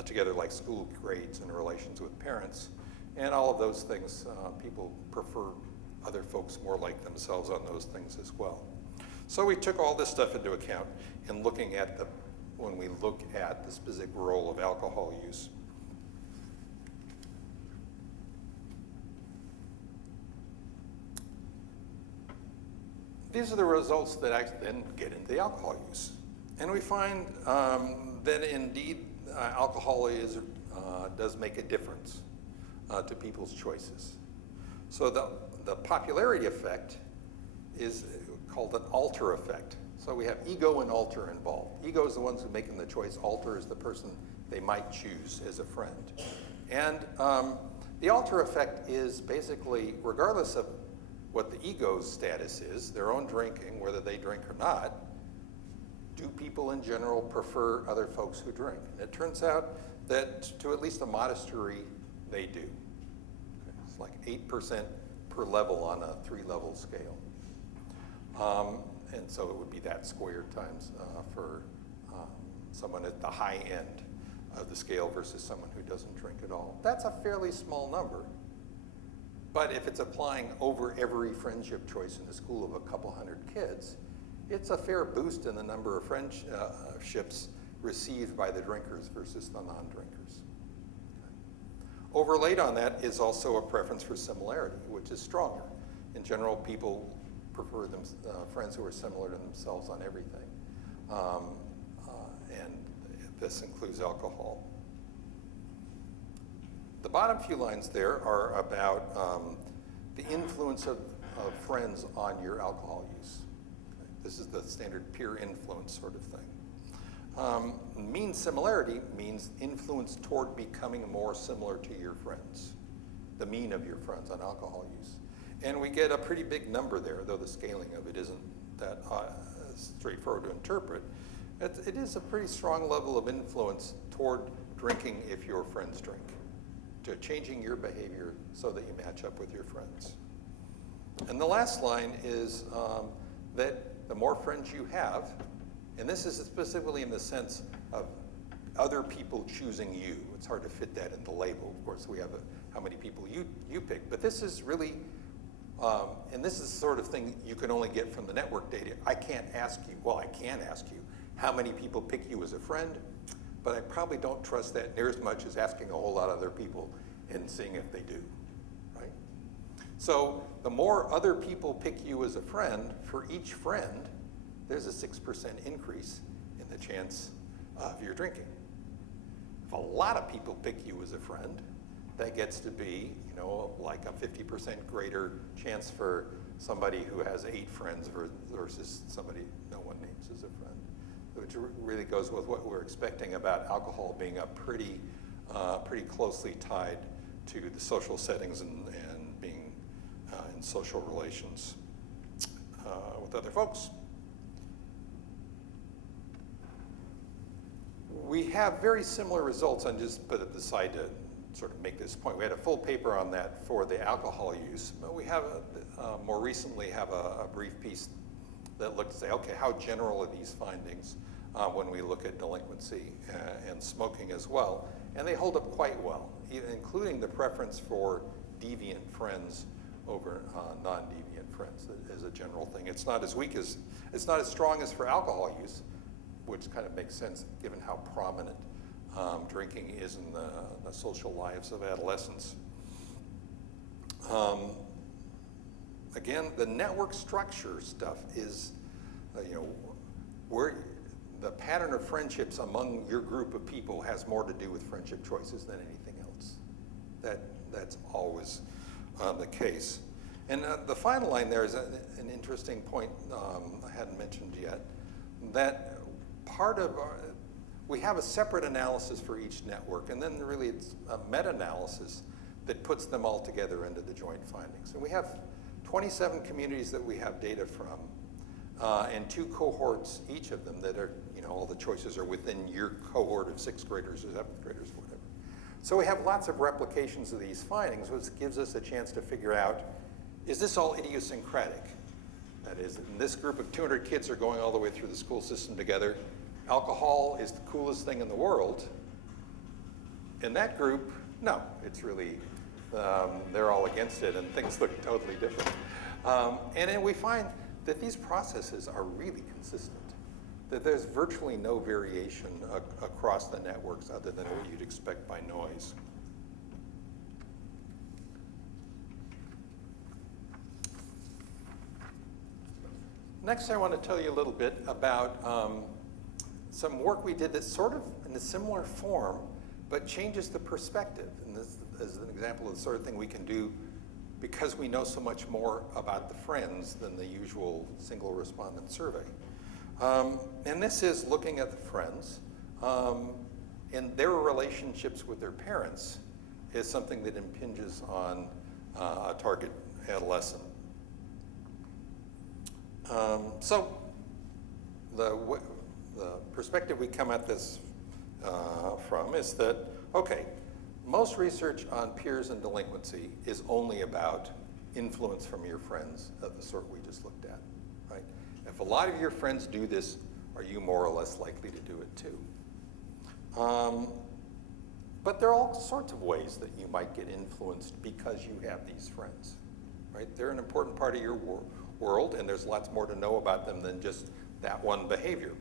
together, like school grades and relations with parents. And all of those things, people prefer other folks more like themselves on those things as well. So we took all this stuff into account in looking at when we look at the specific role of alcohol use. These are the results that actually then get into the alcohol use. And we find that indeed alcohol does make a difference to people's choices. So the popularity effect is called an alter effect. So we have ego and alter involved. Ego is the ones who are making the choice. Alter is the person they might choose as a friend. And the alter effect is basically, regardless of what the ego's status is, their own drinking, whether they drink or not, do people in general prefer other folks who drink? And it turns out that to at least a modest degree, they do. Okay. It's like 8% per level on a 3-level scale. And so it would be that squared times for someone at the high end of the scale versus someone who doesn't drink at all. That's a fairly small number. But if it's applying over every friendship choice in the school of a couple hundred kids, it's a fair boost in the number of friendships received by the drinkers versus the non-drinkers. Overlaid on that is also a preference for similarity, which is stronger. In general, people prefer friends who are similar to themselves on everything. And this includes alcohol. The bottom few lines there are about the influence of friends on your alcohol use. Okay. This is the standard peer influence sort of thing. Mean similarity means influence toward becoming more similar to your friends, the mean of your friends on alcohol use. And we get a pretty big number there, though the scaling of it isn't that straightforward to interpret. It is a pretty strong level of influence toward drinking if your friends drink, to changing your behavior so that you match up with your friends. And the last line is that the more friends you have, and this is specifically in the sense of other people choosing you. It's hard to fit that in the label. Of course, we have how many people you pick, but this is really, and this is the sort of thing you can only get from the network data. I can't ask you, well, I can ask you how many people pick you as a friend, but I probably don't trust that near as much as asking a whole lot of other people and seeing if they do, right? So the more other people pick you as a friend, for each friend, there's a 6% increase in the chance of your drinking. If a lot of people pick you as a friend, that gets to be, like a 50% greater chance for somebody who has 8 friends versus somebody no one names as a friend. Which really goes with what we're expecting about alcohol being a pretty closely tied to the social settings and being in social relations with other folks. We have very similar results, and just put it aside to sort of make this point. We had a full paper on that for the alcohol use, but we have more recently have a brief piece that looked to say, okay, how general are these findings when we look at delinquency and smoking as well? And they hold up quite well, including the preference for deviant friends over non-deviant friends as a general thing. It's not as strong as for alcohol use, which kind of makes sense given how prominent drinking is in the social lives of adolescents. Again, the network structure stuff is, where the pattern of friendships among your group of people has more to do with friendship choices than anything else. That's always the case. And the final line there is an interesting point I hadn't mentioned yet, that part of we have a separate analysis for each network, and then really it's a meta-analysis that puts them all together into the joint findings. And we have 27 communities that we have data from, and 2 cohorts, each of them, that are, all the choices are within your cohort of 6th graders or 7th graders or whatever. So we have lots of replications of these findings, which gives us a chance to figure out, is this all idiosyncratic? That is, in this group of 200 kids are going all the way through the school system together. Alcohol is the coolest thing in the world. In that group, no, it's really, they're all against it and things look totally different. And then we find that these processes are really consistent, that there's virtually no variation across the networks other than what you'd expect by noise. Next, I want to tell you a little bit about some work we did that's sort of in a similar form, but changes the perspective. And this is an example of the sort of thing we can do because we know so much more about the friends than the usual single respondent survey. And this is looking at the friends, and their relationships with their parents is something that impinges on a target adolescent. So the perspective we come at this from is that, okay, most research on peers and delinquency is only about influence from your friends of the sort we just looked at, right? If a lot of your friends do this, are you more or less likely to do it too? But there are all sorts of ways that you might get influenced because you have these friends, right? They're an important part of your world, and there's lots more to know about them than just that one behavior.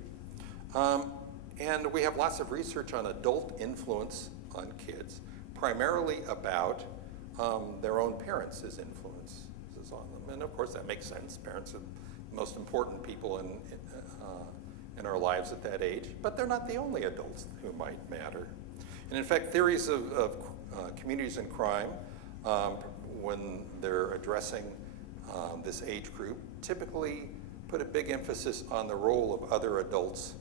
And we have lots of research on adult influence on kids, primarily about their own parents' influences on them. And of course, that makes sense. Parents are the most important people in our lives at that age, but they're not the only adults who might matter. And in fact, theories of communities in crime, when they're addressing this age group, typically put a big emphasis on the role of other adults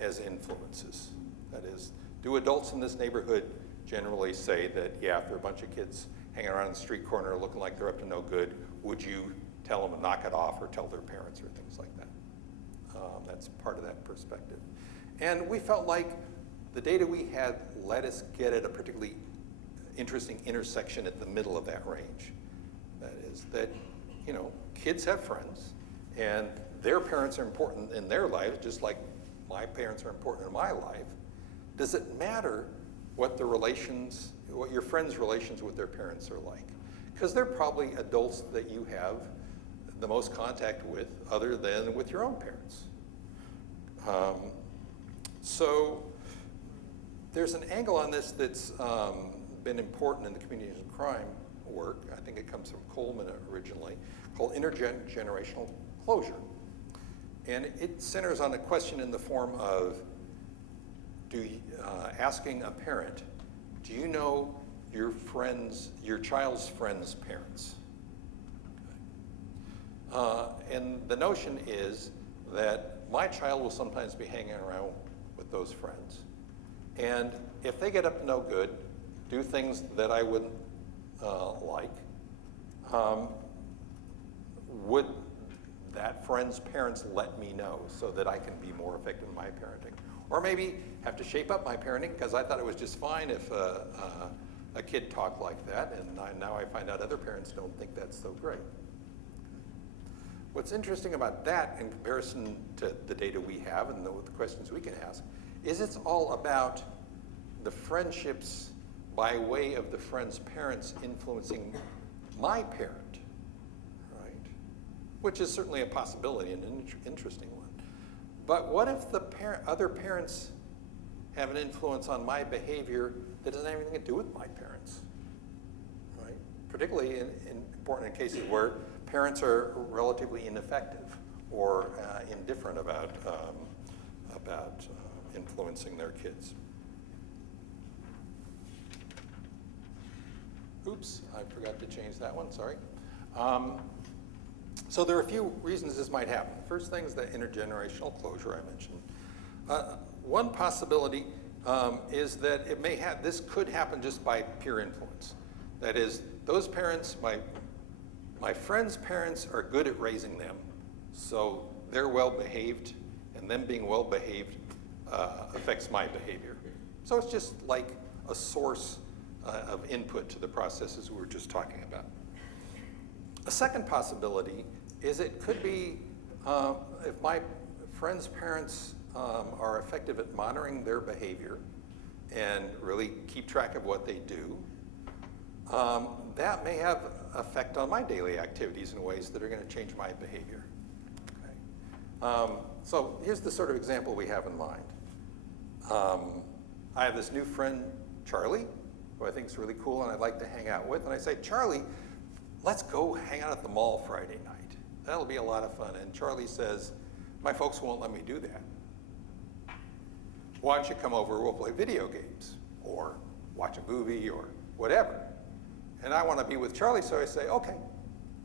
as influences. That is, do adults in this neighborhood generally say that, yeah, if there are a bunch of kids hanging around the street corner looking like they're up to no good, would you tell them to knock it off or tell their parents or things like that? That's part of that perspective. And we felt like the data we had let us get at a particularly interesting intersection at the middle of that range. That is that, kids have friends, and their parents are important in their lives, just like my parents are important in my life. Does it matter what your friends' relations with their parents are like? Because they're probably adults that you have the most contact with other than with your own parents. So there's an angle on this that's been important in the communities of crime work. I think it comes from Coleman originally, called intergenerational closure. And it centers on a question in the form of asking a parent, do you know your child's friends' parents? And the notion is that my child will sometimes be hanging around with those friends. And if they get up to no good, do things that I wouldn't like, would that friend's parents let me know so that I can be more effective in my parenting? Or maybe have to shape up my parenting because I thought it was just fine if a kid talked like that, and now I find out other parents don't think that's so great. What's interesting about that in comparison to the data we have and the questions we can ask is it's all about the friendships by way of the friend's parents influencing my parent, right? Which is certainly a possibility and an interesting one. But what if the other parents have an influence on my behavior that doesn't have anything to do with my parents, right? Particularly important in cases where parents are relatively ineffective or indifferent about influencing their kids. Oops, I forgot to change that one, sorry. So there are a few reasons this might happen. The first thing is the intergenerational closure I mentioned. One possibility is that this could happen just by peer influence. That is, those parents, my friends' parents are good at raising them, so they're well behaved, and them being well behaved affects my behavior. So it's just like a source of input to the processes we were just talking about. A second possibility is it could be if my friends' parents are effective at monitoring their behavior and really keep track of what they do, that may have effect on my daily activities in ways that are going to change my behavior. Okay. So here's the sort of example we have in mind. I have this new friend, Charlie, who I think is really cool and I'd like to hang out with. And I say, Charlie, let's go hang out at the mall Friday night. That'll be a lot of fun. And Charlie says, my folks won't let me do that. Why don't you come over, we'll play video games or watch a movie or whatever. And I want to be with Charlie, so I say, okay,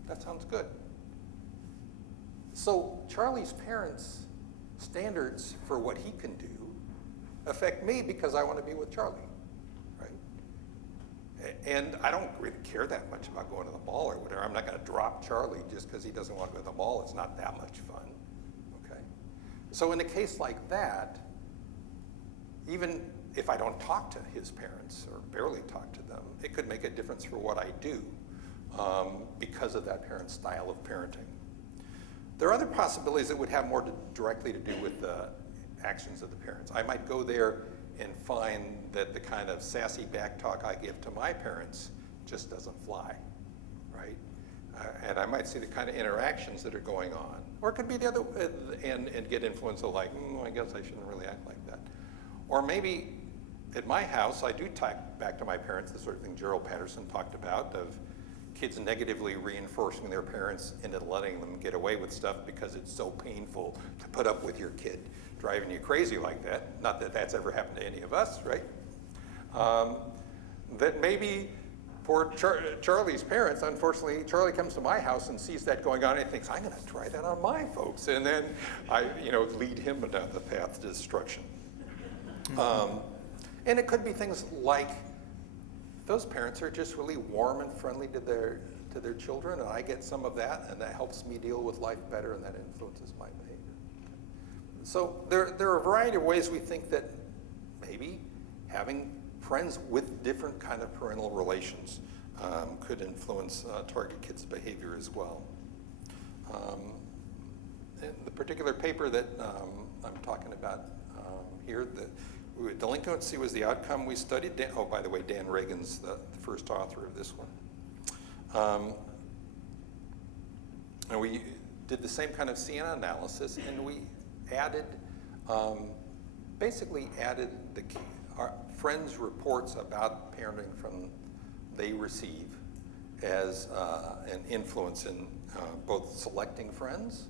that sounds good. So Charlie's parents' standards for what he can do affect me because I want to be with Charlie, right? And I don't really care that much about going to the mall or whatever. I'm not going to drop Charlie just because he doesn't want to go to the mall. It's not that much fun, okay? So in a case like that, even if I don't talk to his parents or barely talk to them, it could make a difference for what I do because of that parent's style of parenting. There are other possibilities that would have more directly to do with the actions of the parents. I might go there and find that the kind of sassy back talk I give to my parents just doesn't fly, right? And I might see the kind of interactions that are going on. Or it could be the other, and get influence of like, I guess I shouldn't really act like that. Or maybe at my house, I do talk back to my parents, the sort of thing Gerald Patterson talked about, of kids negatively reinforcing their parents into letting them get away with stuff because it's so painful to put up with your kid driving you crazy like that. Not that that's ever happened to any of us, right? That maybe for Charlie's parents, unfortunately, Charlie comes to my house and sees that going on and thinks, I'm gonna try that on my folks. And then I lead him down the path to destruction. And it could be things like those parents are just really warm and friendly to their children, and I get some of that, and that helps me deal with life better, and that influences my behavior. So there are a variety of ways we think that maybe having friends with different kind of parental relations could influence target kids' behavior as well. In the particular paper that I'm talking about here, delinquency was the outcome we studied. Oh, by the way, Dan Reagan's the first author of this one. And we did the same kind of Siena analysis, and we added, basically added our friends' reports about parenting from they receive as an influence in both selecting friends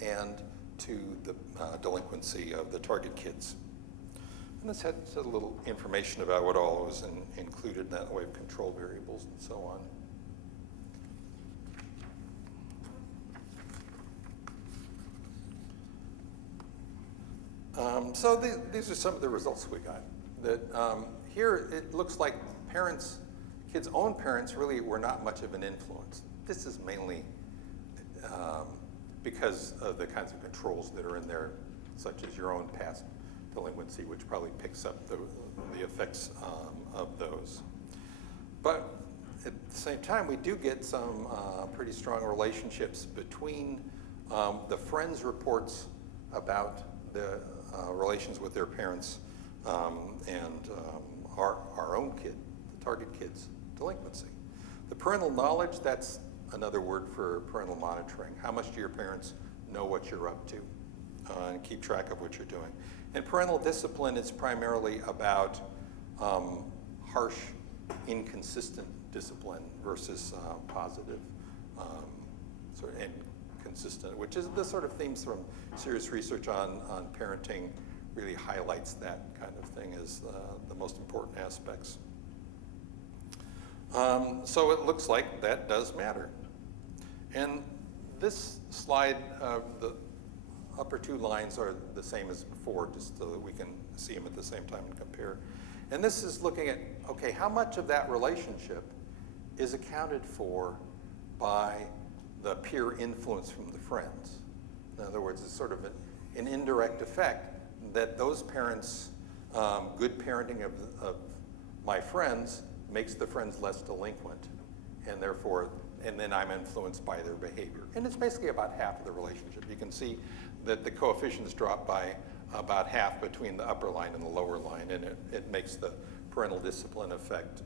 and to the delinquency of the target kids. And this had a little information about what all was included in that way of control variables and so on. So these are some of the results we got. That here it looks like kids' own parents really were not much of an influence. This is mainly because of the kinds of controls that are in there, such as your own past delinquency, which probably picks up the effects of those. But at the same time, we do get some pretty strong relationships between the friends' reports about the relations with their parents and our own kid, the target kid's delinquency. The parental knowledge, that's another word for parental monitoring. How much do your parents know what you're up to and keep track of what you're doing? And parental discipline is primarily about harsh, inconsistent discipline versus positive sort of and consistent, which is the sort of themes from serious research on parenting really highlights that kind of thing as the most important aspects. So it looks like that does matter. And this slide, the upper two lines are the same as before, just so that we can see them at the same time and compare. And this is looking at, okay, how much of that relationship is accounted for by the peer influence from the friends? In other words, it's sort of an indirect effect that those parents, good parenting of my friends makes the friends less delinquent, and therefore, and then I'm influenced by their behavior. And it's basically about half of the relationship. You can see that the coefficients drop by about half between the upper line and the lower line, and it makes the parental discipline effect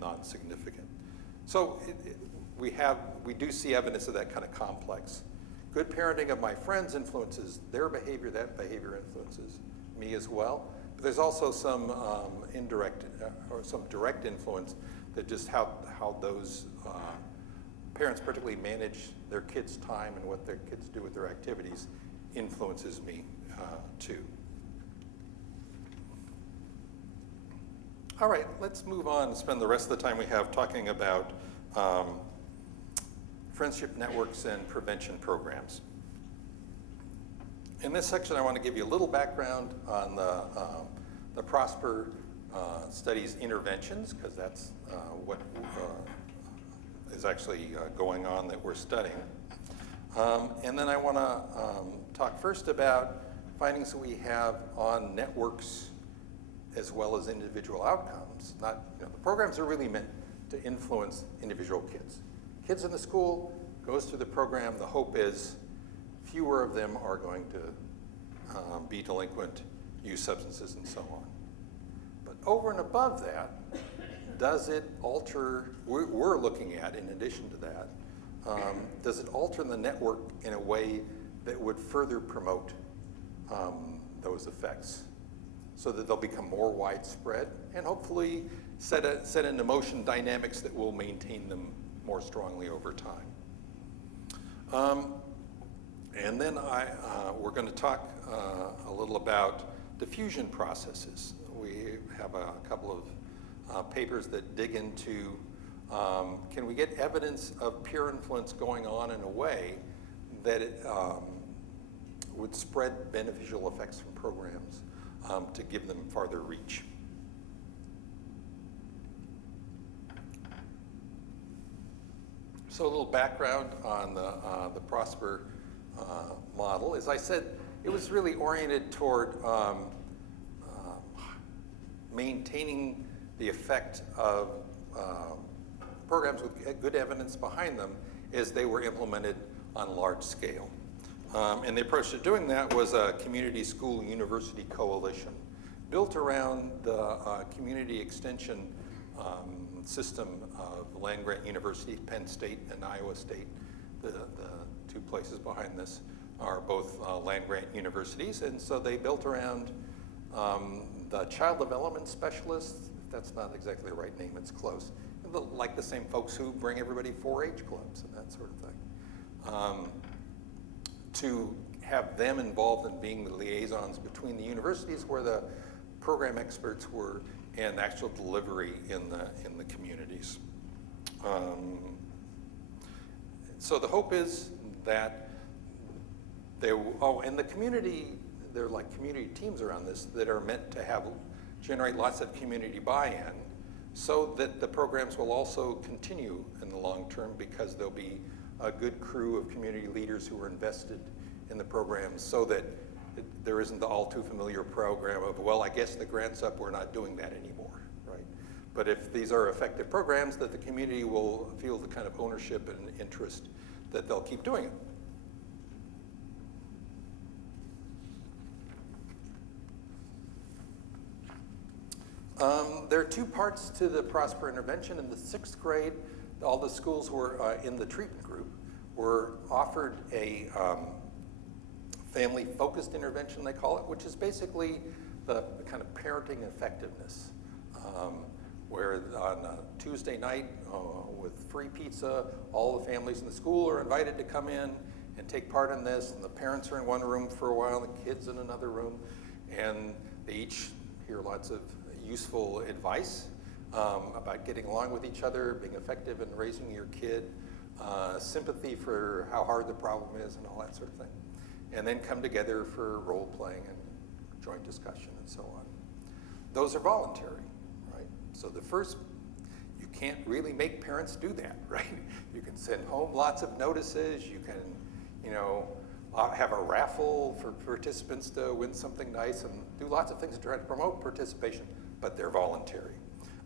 non-significant. So we do see evidence of that kind of complex. Good parenting of my friends influences their behavior, that behavior influences me as well. But there's also some indirect or some direct influence that just how those parents particularly manage their kids' time and what their kids do with their activities influences me too. All right, let's move on and spend the rest of the time we have talking about friendship networks and prevention programs. In this section, I want to give you a little background on the Prosper Studies interventions, because that's what is actually going on that we're studying. And then I want to talk first about findings that we have on networks as well as individual outcomes. The programs are really meant to influence individual kids. Kids in the school goes through the program. The hope is fewer of them are going to be delinquent, use substances, and so on. But over and above that, does it alter, we're looking at, in addition to that, does it alter the network in a way that would further promote those effects so that they'll become more widespread and hopefully set into motion dynamics that will maintain them more strongly over time. And then we're going to talk a little about diffusion processes. We have a couple of papers that dig into can we get evidence of peer influence going on in a way that it would spread beneficial effects from programs to give them farther reach. So a little background on the Prosper model. As I said, it was really oriented toward maintaining the effect of programs with good evidence behind them as they were implemented on a large scale. And the approach to doing that was a community school university coalition built around the community extension system of land-grant university, Penn State and Iowa State. The two places behind this are both land-grant universities, and so they built around the child development specialists. If that's not exactly the right name, it's close. Like the same folks who bring everybody 4-H clubs and that sort of thing. To have them involved in being the liaisons between the universities where the program experts were and actual delivery in the communities. So the hope is that and the community, there are like community teams around this that are meant to generate lots of community buy-in so that the programs will also continue in the long term because there'll be a good crew of community leaders who are invested in the programs so that there isn't the all too familiar program of, well, I guess the grant's up, we're not doing that anymore, right? But if these are effective programs, that the community will feel the kind of ownership and interest that they'll keep doing it. There are two parts to the Prosper intervention. In the 6th grade, all the schools were in the treatment group were offered a family-focused intervention, they call it, which is basically the kind of parenting effectiveness, where on a Tuesday night with free pizza, all the families in the school are invited to come in and take part in this, and the parents are in one room for a while, the kids in another room, and they each hear lots of useful advice about getting along with each other, being effective in raising your kid, sympathy for how hard the problem is and all that sort of thing. And then come together for role playing and joint discussion and so on. Those are voluntary, right? So the first, you can't really make parents do that, right? You can send home lots of notices, you can, have a raffle for participants to win something nice and do lots of things to try to promote participation, but they're voluntary.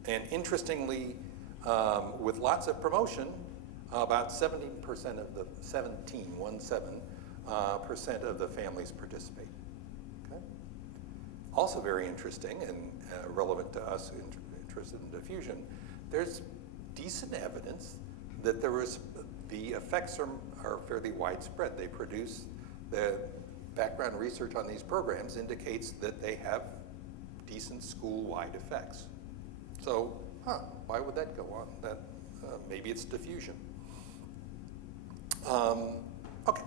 And interestingly, with lots of promotion, about 17% of the, 17% of the families participate. Okay? Also very interesting and relevant to us interested in diffusion, there's decent evidence that the effects are fairly widespread. They produce, the background research on these programs indicates that they have decent school-wide effects. So, why would that go on? That maybe it's diffusion. Okay,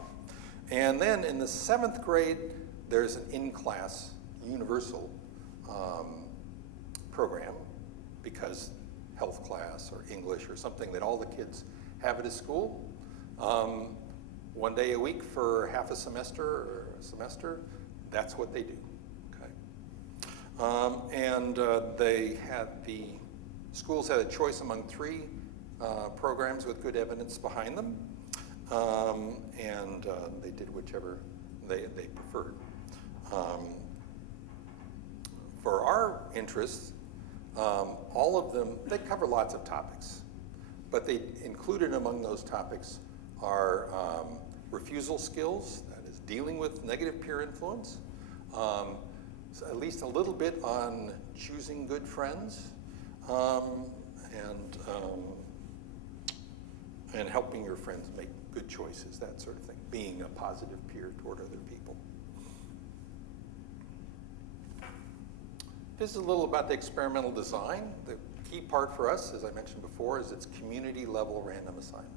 and then in the 7th grade, there's an in-class universal program, because health class or English or something that all the kids have at a school. 1 day a week for half a semester or a semester, that's what they do. The schools had a choice among 3 programs with good evidence behind them, they did whichever they preferred. For our interests, all of them, they cover lots of topics, but they included among those topics are refusal skills, that is dealing with negative peer influence, so at least a little bit on choosing good friends, and helping your friends make good choices, that sort of thing, being a positive peer toward other people. This is a little about the experimental design. The key part for us, as I mentioned before, is it's community level random assignment.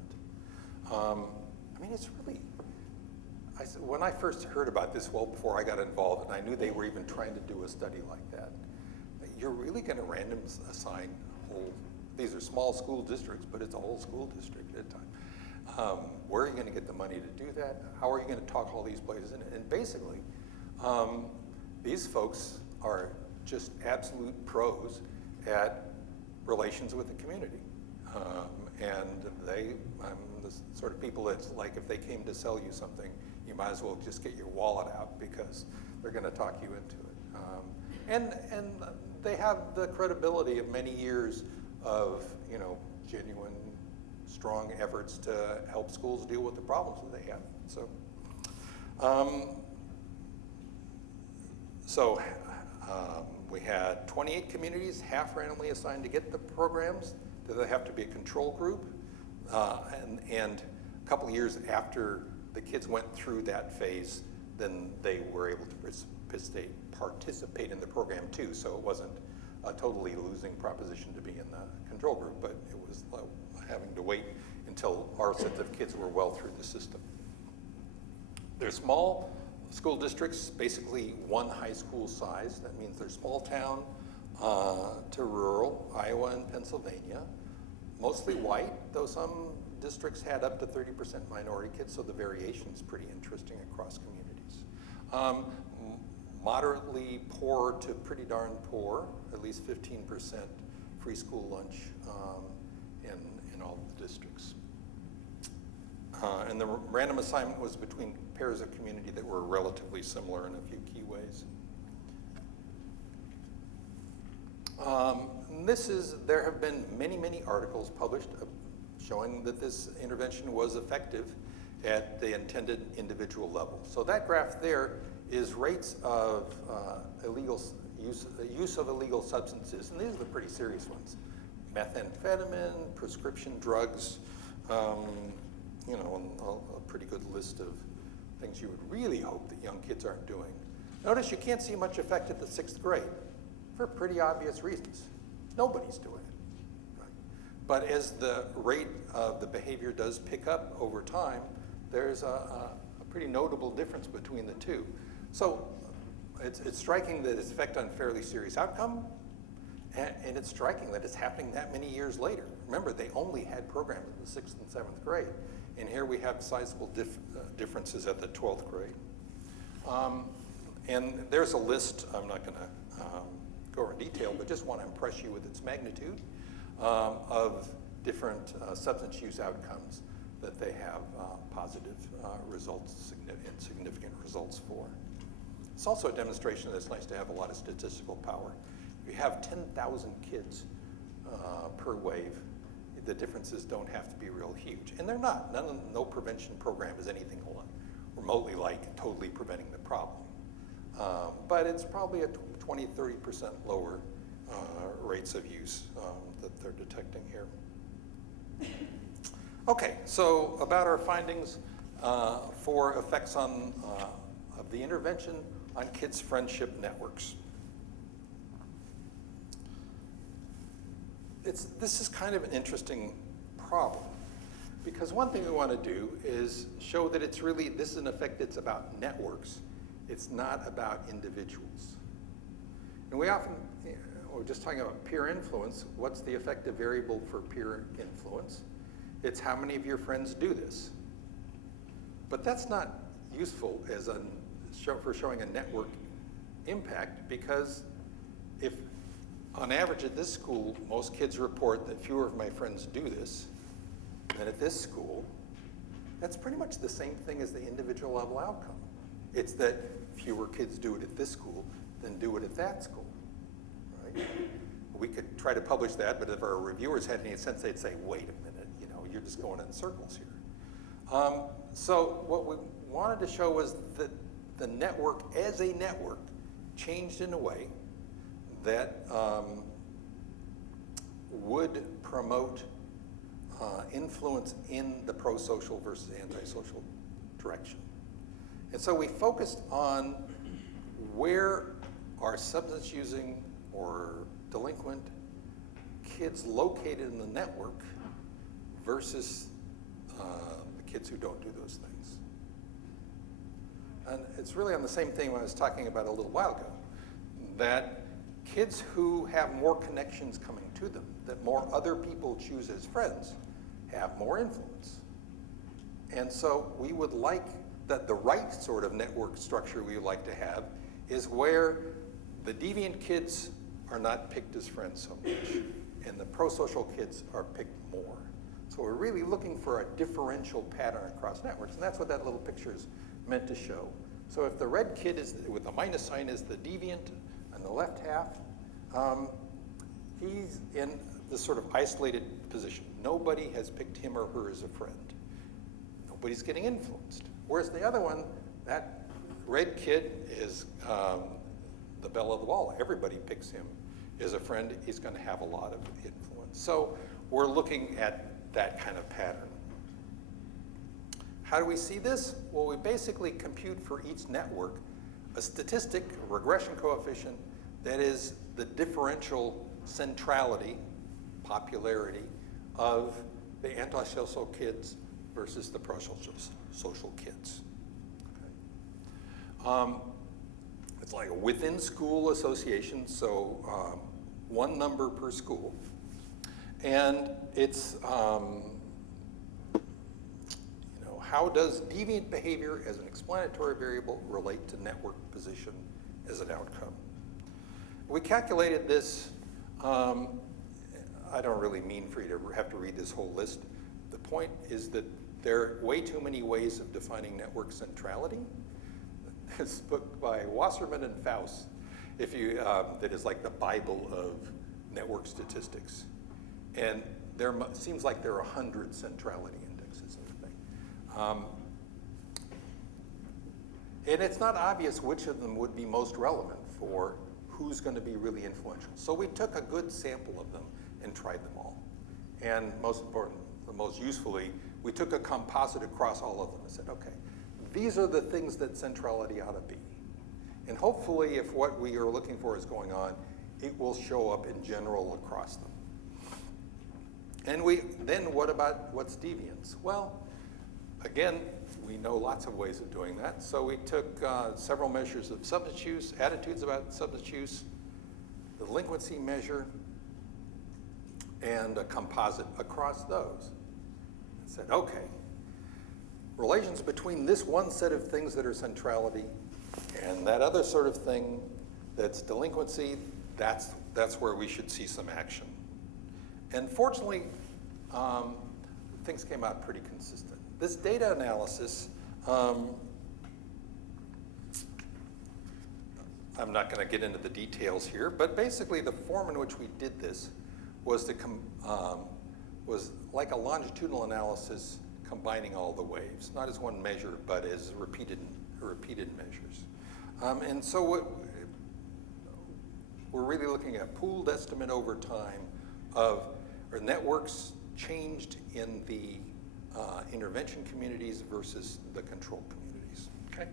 It's really, when I first heard about this, well before I got involved, and I knew they were even trying to do a study like that, you're really going to random assign whole, these are small school districts, but it's a whole school district at a time. Where are you going to get the money to do that? How are you going to talk all these places in? And basically, these folks are just absolute pros at relations with the community. I'm the sort of people that's like, if they came to sell you something, you might as well just get your wallet out because they're going to talk you into it. And they have the credibility of many years of, genuine, strong efforts to help schools deal with the problems that they have. We had 28 communities, half randomly assigned to get the programs. They have to be a control group. And a couple of years after the kids went through that phase, then they were able to participate in the program too. So it wasn't a totally losing proposition to be in the control group, but it was having to wait until our sets of kids were well through the system. They're small school districts, basically one high school size. That means they're small town to rural, Iowa and Pennsylvania. Mostly white, though some districts had up to 30% minority kids, so the variation is pretty interesting across communities. Moderately poor to pretty darn poor, at least 15% free school lunch in all the districts. And the random assignment was between pairs of community that were relatively similar in a few key ways. There have been many, many articles published showing that this intervention was effective at the intended individual level. So that graph there is rates of use of illegal substances, and these are the pretty serious ones. Methamphetamine, prescription drugs, you know, a pretty good list of things you would really hope that young kids aren't doing. Notice you can't see much effect at the 6th grade for pretty obvious reasons. Nobody's doing it. Right? But as the rate of the behavior does pick up over time, there's a pretty notable difference between the two. So it's striking that it's effect on fairly serious outcome, and it's striking that it's happening that many years later. Remember, they only had programs in the 6th and 7th grade, and here we have sizable differences at the 12th grade. And there's a list. I'm not going to go over in detail, but just want to impress you with its magnitude of different substance use outcomes that they have positive results and significant results for. It's also a demonstration that it's nice to have a lot of statistical power. If you have 10,000 kids per wave, the differences don't have to be real huge. And they're not. No prevention program is anything remotely like totally preventing the problem. But it's probably a 20, 30% lower rates of use that they're detecting here. Okay, so about our findings for effects of the intervention on kids' friendship networks. This is kind of an interesting problem, because one thing we want to do is show that this is an effect that's about networks. It's not about individuals. And we're just talking about peer influence. What's the effective variable for peer influence? It's how many of your friends do this. But that's not useful for showing a network impact, because if on average at this school, most kids report that fewer of my friends do this than at this school, that's pretty much the same thing as the individual level outcome. It's that fewer kids do it at this school than do it at that school, right? We could try to publish that, but if our reviewers had any sense, they'd say, wait a minute, you know, you're just going in circles here. So what we wanted to show was that the network as a network changed in a way that would promote influence in the pro-social versus antisocial direction. And so we focused on where are substance using or delinquent kids located in the network versus the kids who don't do those things. And it's really on the same thing I was talking about a little while ago, that kids who have more connections coming to them, that more other people choose as friends, have more influence. And so we would like that the right sort of network structure we would like to have is where the deviant kids are not picked as friends so much, and the pro-social kids are picked more. So we're really looking for a differential pattern across networks, and that's what that little picture is meant to show. So if the red kid with the minus sign is the deviant on the left half, he's in this sort of isolated position. Nobody has picked him or her as a friend. Nobody's getting influenced. Whereas the other one, that red kid is the belle of the ball. Everybody picks him as a friend. He's going to have a lot of influence. So we're looking at that kind of pattern. How do we see this? Well, we basically compute for each network a statistic, a regression coefficient, that is the differential centrality, popularity, of the antisocial kids versus the pro-social kids. Okay. It's like a within school association, so one number per school. And it's, how does deviant behavior as an explanatory variable relate to network position as an outcome? We calculated this. I don't really mean for you to have to read this whole list. The point is that There are way too many ways of defining network centrality. This book by Wasserman and Faust, that is like the Bible of network statistics. And there seems like there are 100 centrality indexes in the thing. And it's not obvious which of them would be most relevant for who's going to be really influential. So we took a good sample of them and tried them all. And most important, most usefully, we took a composite across all of them and said, okay, these are the things that centrality ought to be. And hopefully, if what we are looking for is going on, it will show up in general across them. And then what about what's deviance? Well, again, we know lots of ways of doing that. So we took several measures of substance use, attitudes about substance use, the delinquency measure, and a composite across those. And said, okay, relations between this one set of things that are centrality and that other sort of thing that's delinquency, that's where we should see some action. And fortunately, things came out pretty consistent. This data analysis, I'm not going to get into the details here, but basically the form in which we did this was was like a longitudinal analysis combining all the waves, not as one measure, but as repeated measures. And so we're really looking at pooled estimate over time of are networks changed in the intervention communities versus the control communities, okay?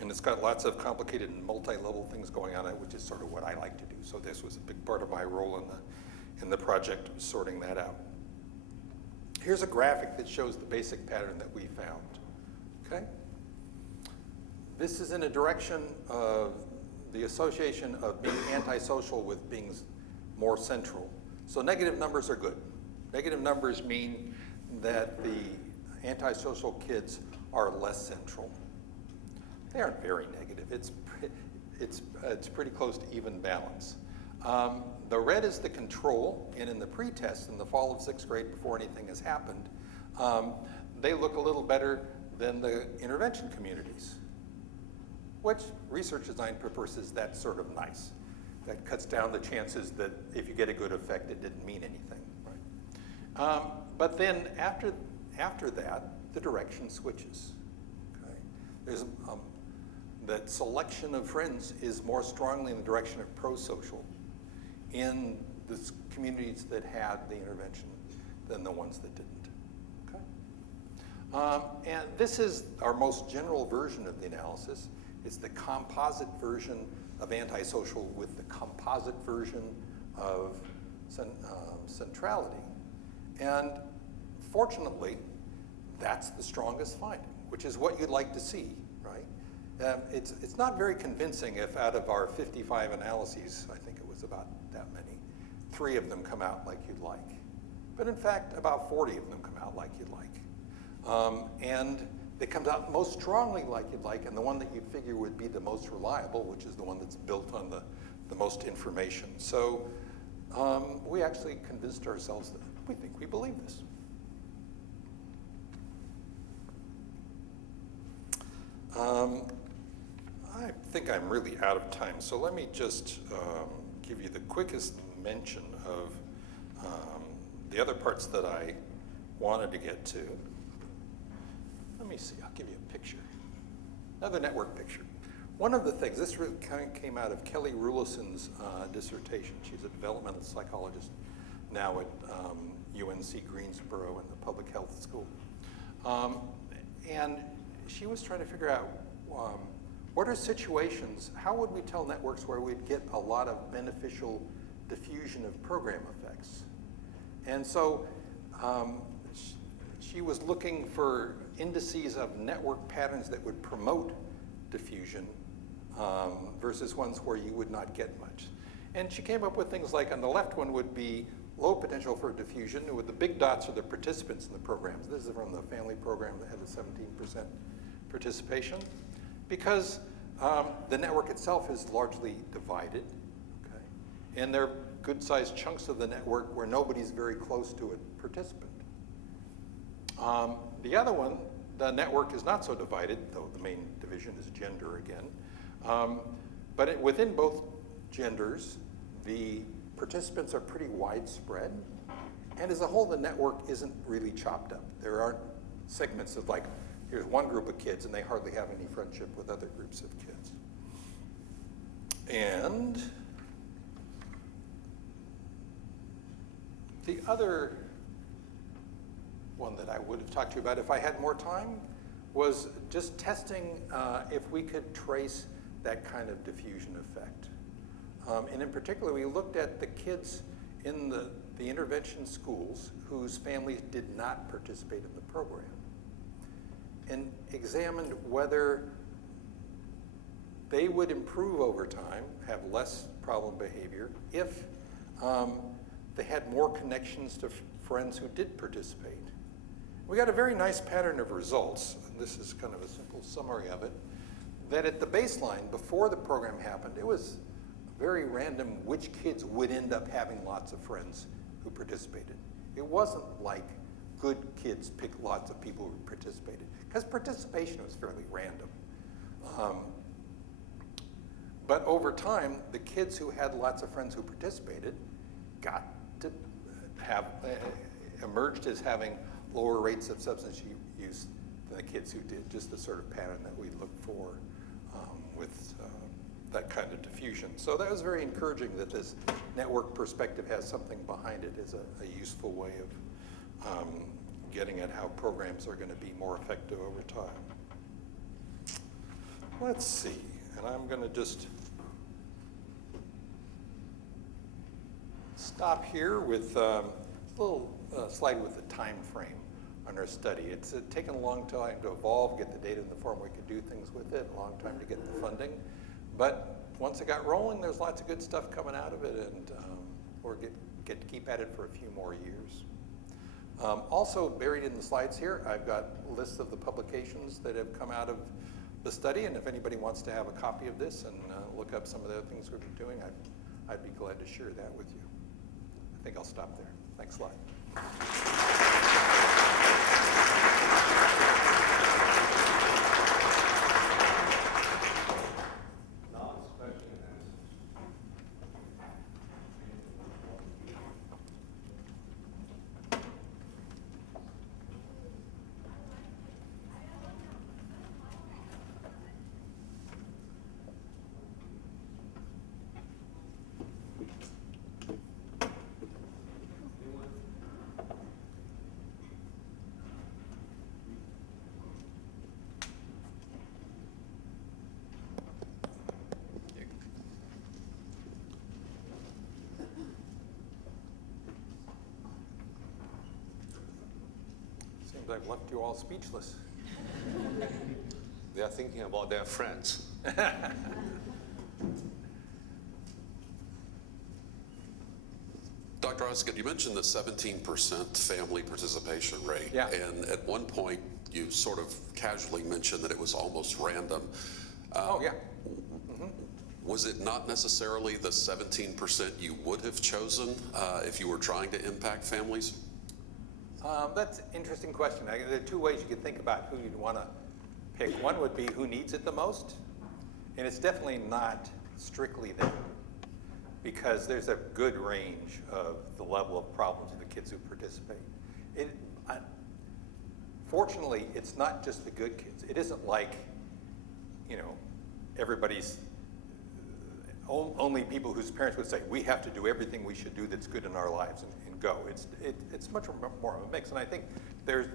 And it's got lots of complicated and multi-level things going on, which is sort of what I like to do. So this was a big part of my role in the project, sorting that out. Here's a graphic that shows the basic pattern that we found, okay? This is in a direction of the association of being antisocial with being more central. So negative numbers are good. Negative numbers mean that the antisocial kids are less central. They aren't very negative. It's pretty close to even balance. The red is the control, and in the pretest in the fall of 6th grade, before anything has happened, they look a little better than the intervention communities, which research design purposes, that's sort of nice. That cuts down the chances that if you get a good effect, it didn't mean anything, right? But then after that, the direction switches, okay? There's that selection of friends is more strongly in the direction of pro-social in the communities that had the intervention than the ones that didn't, okay? And this is our most general version of the analysis. It's the composite version of antisocial with the composite version of centrality. And fortunately, that's the strongest finding, which is what you'd like to see, right? It's not very convincing if out of our 55 analyses, I think it was about that many, 3 of them come out like you'd like. But in fact, about 40 of them come out like you'd like. And it comes out most strongly like you'd like, and the one that you'd figure would be the most reliable, which is the one that's built on the most information. So we actually convinced ourselves that we think we believe this. I think I'm really out of time, so let me just give you the quickest mention of the other parts that I wanted to get to. Let me see, I'll give you a picture. Another network picture. One of the things, this really kind of came out of Kelly Rulison's dissertation. She's a developmental psychologist now at UNC Greensboro in the public health school. And she was trying to figure out what are situations, how would we tell networks where we'd get a lot of beneficial diffusion of program effects? And so she was looking for indices of network patterns that would promote diffusion versus ones where you would not get much. And she came up with things like, on the left one would be low potential for diffusion, with the big dots are the participants in the programs. This is from the family program that had a 17% participation, because the network itself is largely divided, okay? And there are good-sized chunks of the network where nobody's very close to a participant. The other one, the network is not so divided, though the main division is gender again. But within both genders, the participants are pretty widespread. And as a whole, the network isn't really chopped up. There aren't segments of like, here's one group of kids and they hardly have any friendship with other groups of kids. And the other one that I would have talked to you about if I had more time was just testing if we could trace that kind of diffusion effect. And in particular, we looked at the kids in the intervention schools whose families did not participate in the program and examined whether they would improve over time, have less problem behavior, if they had more connections to friends who did participate. We got a very nice pattern of results, and this is kind of a simple summary of it, that at the baseline, before the program happened, it was very random which kids would end up having lots of friends who participated. It wasn't like good kids picked lots of people who participated, because participation was fairly random. But over time, the kids who had lots of friends who participated got to have, emerged as having lower rates of substance use than the kids who did, just the sort of pattern that we look for with that kind of diffusion. So that was very encouraging that this network perspective has something behind it as a useful way of getting at how programs are going to be more effective over time. Let's see, and I'm going to just stop here with a little slide with the time frame on our study. It's taken a long time to evolve, get the data in the form we could do things with it, a long time to get the funding. But once it got rolling, there's lots of good stuff coming out of it, and we'll get to keep at it for a few more years. Also buried in the slides here, I've got lists of the publications that have come out of the study, and if anybody wants to have a copy of this and look up some of the other things we've been doing, I'd be glad to share that with you. I think I'll stop there. Thanks a lot. I've left you all speechless. They are thinking about their friends. Dr. Osgood, you mentioned the 17% family participation rate. Yeah. And at one point, you sort of casually mentioned that it was almost random. Oh, yeah. Was it not necessarily the 17% you would have chosen if you were trying to impact families? That's an interesting question. There are two ways you could think about who you'd want to pick. One would be who needs it the most, and it's definitely not strictly them, because there's a good range of the level of problems of the kids who participate. Fortunately, it's not just the good kids. It isn't like, everybody's only people whose parents would say, we have to do everything we should do that's good in our lives and go. It's much more of a mix. And I think there's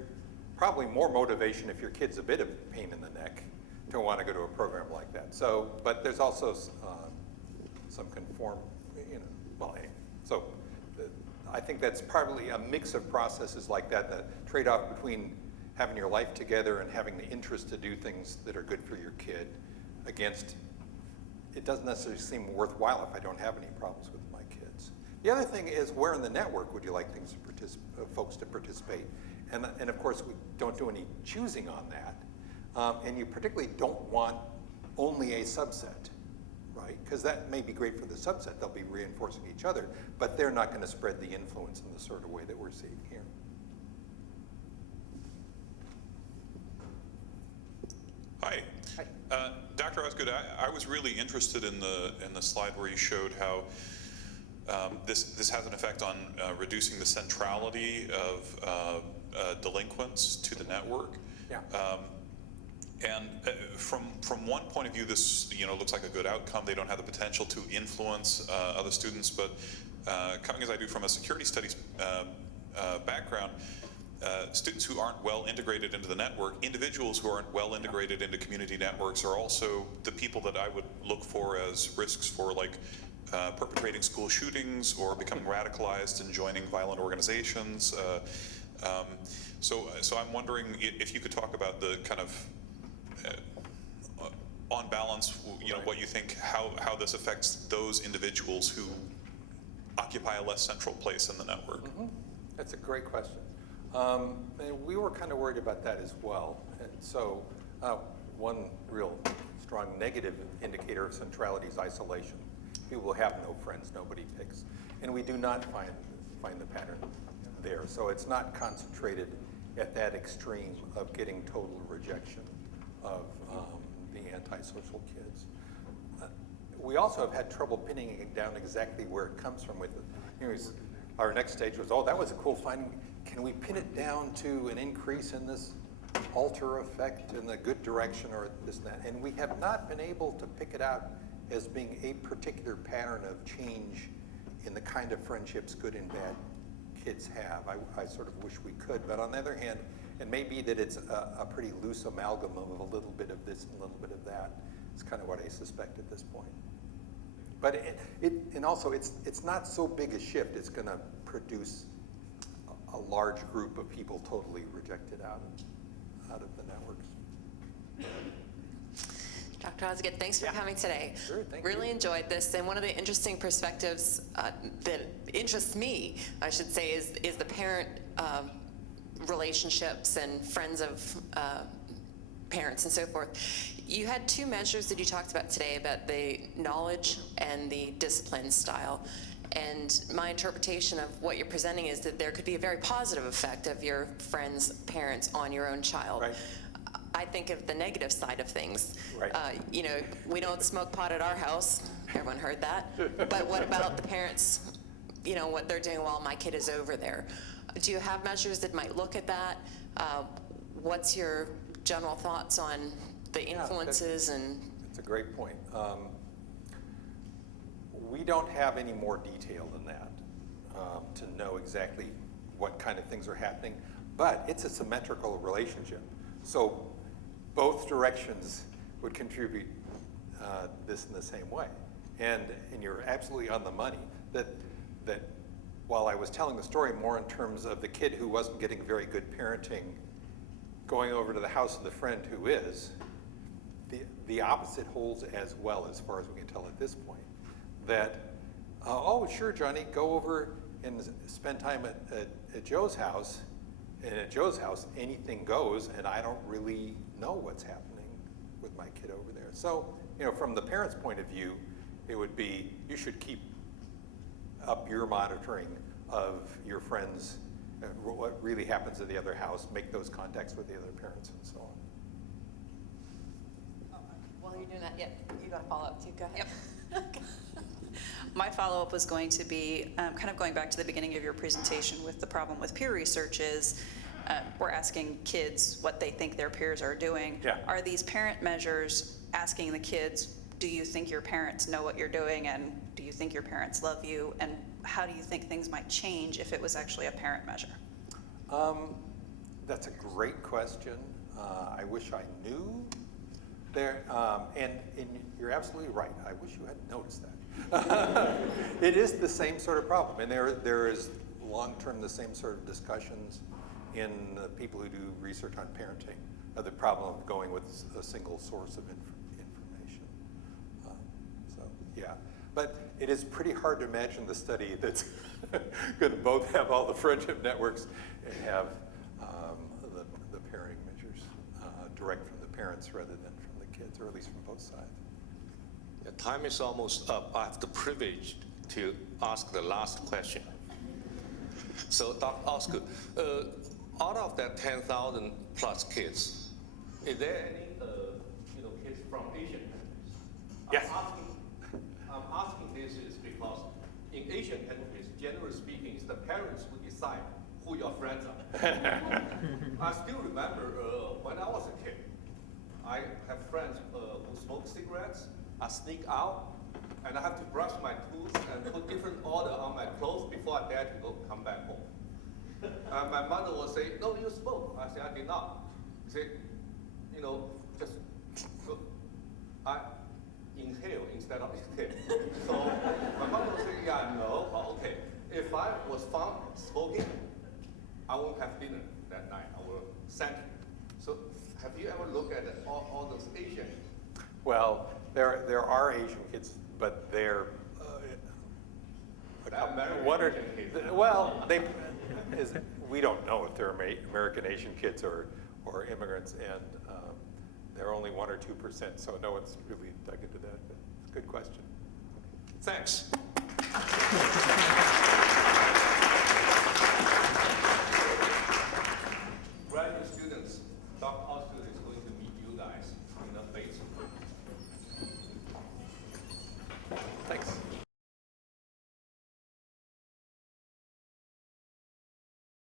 probably more motivation if your kid's a bit of a pain in the neck to want to go to a program like that. So, but there's also some I think that's probably a mix of processes like that, the trade-off between having your life together and having the interest to do things that are good for your kid against, it doesn't necessarily seem worthwhile if I don't have any problems with my kids. The other thing is, where in the network would you like things to folks to participate? And of course, we don't do any choosing on that. And you particularly don't want only a subset, right? Because that may be great for the subset. They'll be reinforcing each other, but they're not going to spread the influence in the sort of way that we're seeing here. Dr. Osgood, I was really interested in the slide where you showed how this has an effect on reducing the centrality of delinquents to the network. Yeah. And from one point of view, this looks like a good outcome. They don't have the potential to influence other students. But coming as I do from a security studies background, students who aren't well integrated into the network, individuals who aren't well integrated into community networks, are also the people that I would look for as risks for perpetrating school shootings or becoming radicalized and joining violent organizations. So I'm wondering if you could talk about the kind of on balance, Right. what you think, how this affects those individuals who occupy a less central place in the network. Mm-hmm. That's a great question. And we were kind of worried about that as well. And so one real strong negative indicator of centrality is isolation. People have no friends, nobody picks. And we do not find the pattern there. So it's not concentrated at that extreme of getting total rejection of the antisocial kids. We also have had trouble pinning it down exactly where it comes from with it. Our next stage was, that was a cool finding. Can we pin it down to an increase in this alter effect in the good direction or this and that? And we have not been able to pick it out as being a particular pattern of change in the kind of friendships good and bad kids have. I sort of wish we could, but on the other hand, it may be that it's a pretty loose amalgam of a little bit of this and a little bit of that. It's kind of what I suspect at this point. But and also it's not so big a shift. It's going to produce a large group of people totally rejected out of the networks. Dr. Osgood, thanks for coming today. Sure, thank Really you. enjoyed this, and one of the interesting perspectives that interests me, I should say, is the parent relationships and friends of parents and so forth. You had two measures that you talked about today about the knowledge and the discipline style. And my interpretation of what you're presenting is that there could be a very positive effect of your friends' parents on your own child. Right. I think of the negative side of things. Right. We don't smoke pot at our house. Everyone heard that. But what about the parents, what they're doing while my kid is over there? Do you have measures that might look at that? What's your general thoughts on the influences That's a great point. We don't have any more detail than that to know exactly what kind of things are happening, but it's a symmetrical relationship. So both directions would contribute this in the same way. And you're absolutely on the money that while I was telling the story more in terms of the kid who wasn't getting very good parenting going over to the house of the friend who is, the opposite holds as well, as far as we can tell at this point. That, sure, Johnny, go over and spend time at Joe's house, and at Joe's house, anything goes, and I don't really know what's happening with my kid over there. So, from the parent's point of view, it would be, you should keep up your monitoring of your friends, what really happens at the other house, make those contacts with the other parents, and so on. While you're doing that, you got a follow-up too. Go ahead. Yep. My follow-up was going to be kind of going back to the beginning of your presentation with the problem with peer research is we're asking kids what they think their peers are doing. Yeah. Are these parent measures asking the kids, do you think your parents know what you're doing, and do you think your parents love you, and how do you think things might change if it was actually a parent measure? That's a great question. I wish I knew. And you're absolutely right. I wish you hadn't noticed that. It is the same sort of problem, and there is long-term the same sort of discussions in people who do research on parenting of the problem of going with a single source of information. But it is pretty hard to imagine the study that's going to both have all the friendship networks and have the parenting measures direct from the parents rather than from the kids, or at least from both sides. The time is almost up. I have the privilege to ask the last question. So, Dr. Osgood, out of that 10,000 plus kids, is there any kids from Asian Yes. I'm asking this is because in Asian countries, generally speaking, it's the parents who decide who your friends are. I still remember when I was a kid, I have friends who smoke cigarettes. I sneak out, and I have to brush my teeth and put different order on my clothes before I dare to come back home. My mother will say, "No, you smoke." I say, "I did not." She said, "You know, just go." I inhale instead of exhale. So my mother will say, "Yeah, no, okay. If I was found smoking, I won't have dinner that night. I will send you." So have you ever looked at all those Asian? Well, there are Asian kids, but they're American one or Asian kids. well, we don't know if they're American Asian kids or immigrants, and they're only 1 or 2%. So no one's really dug into that. But it's a good question. Thanks.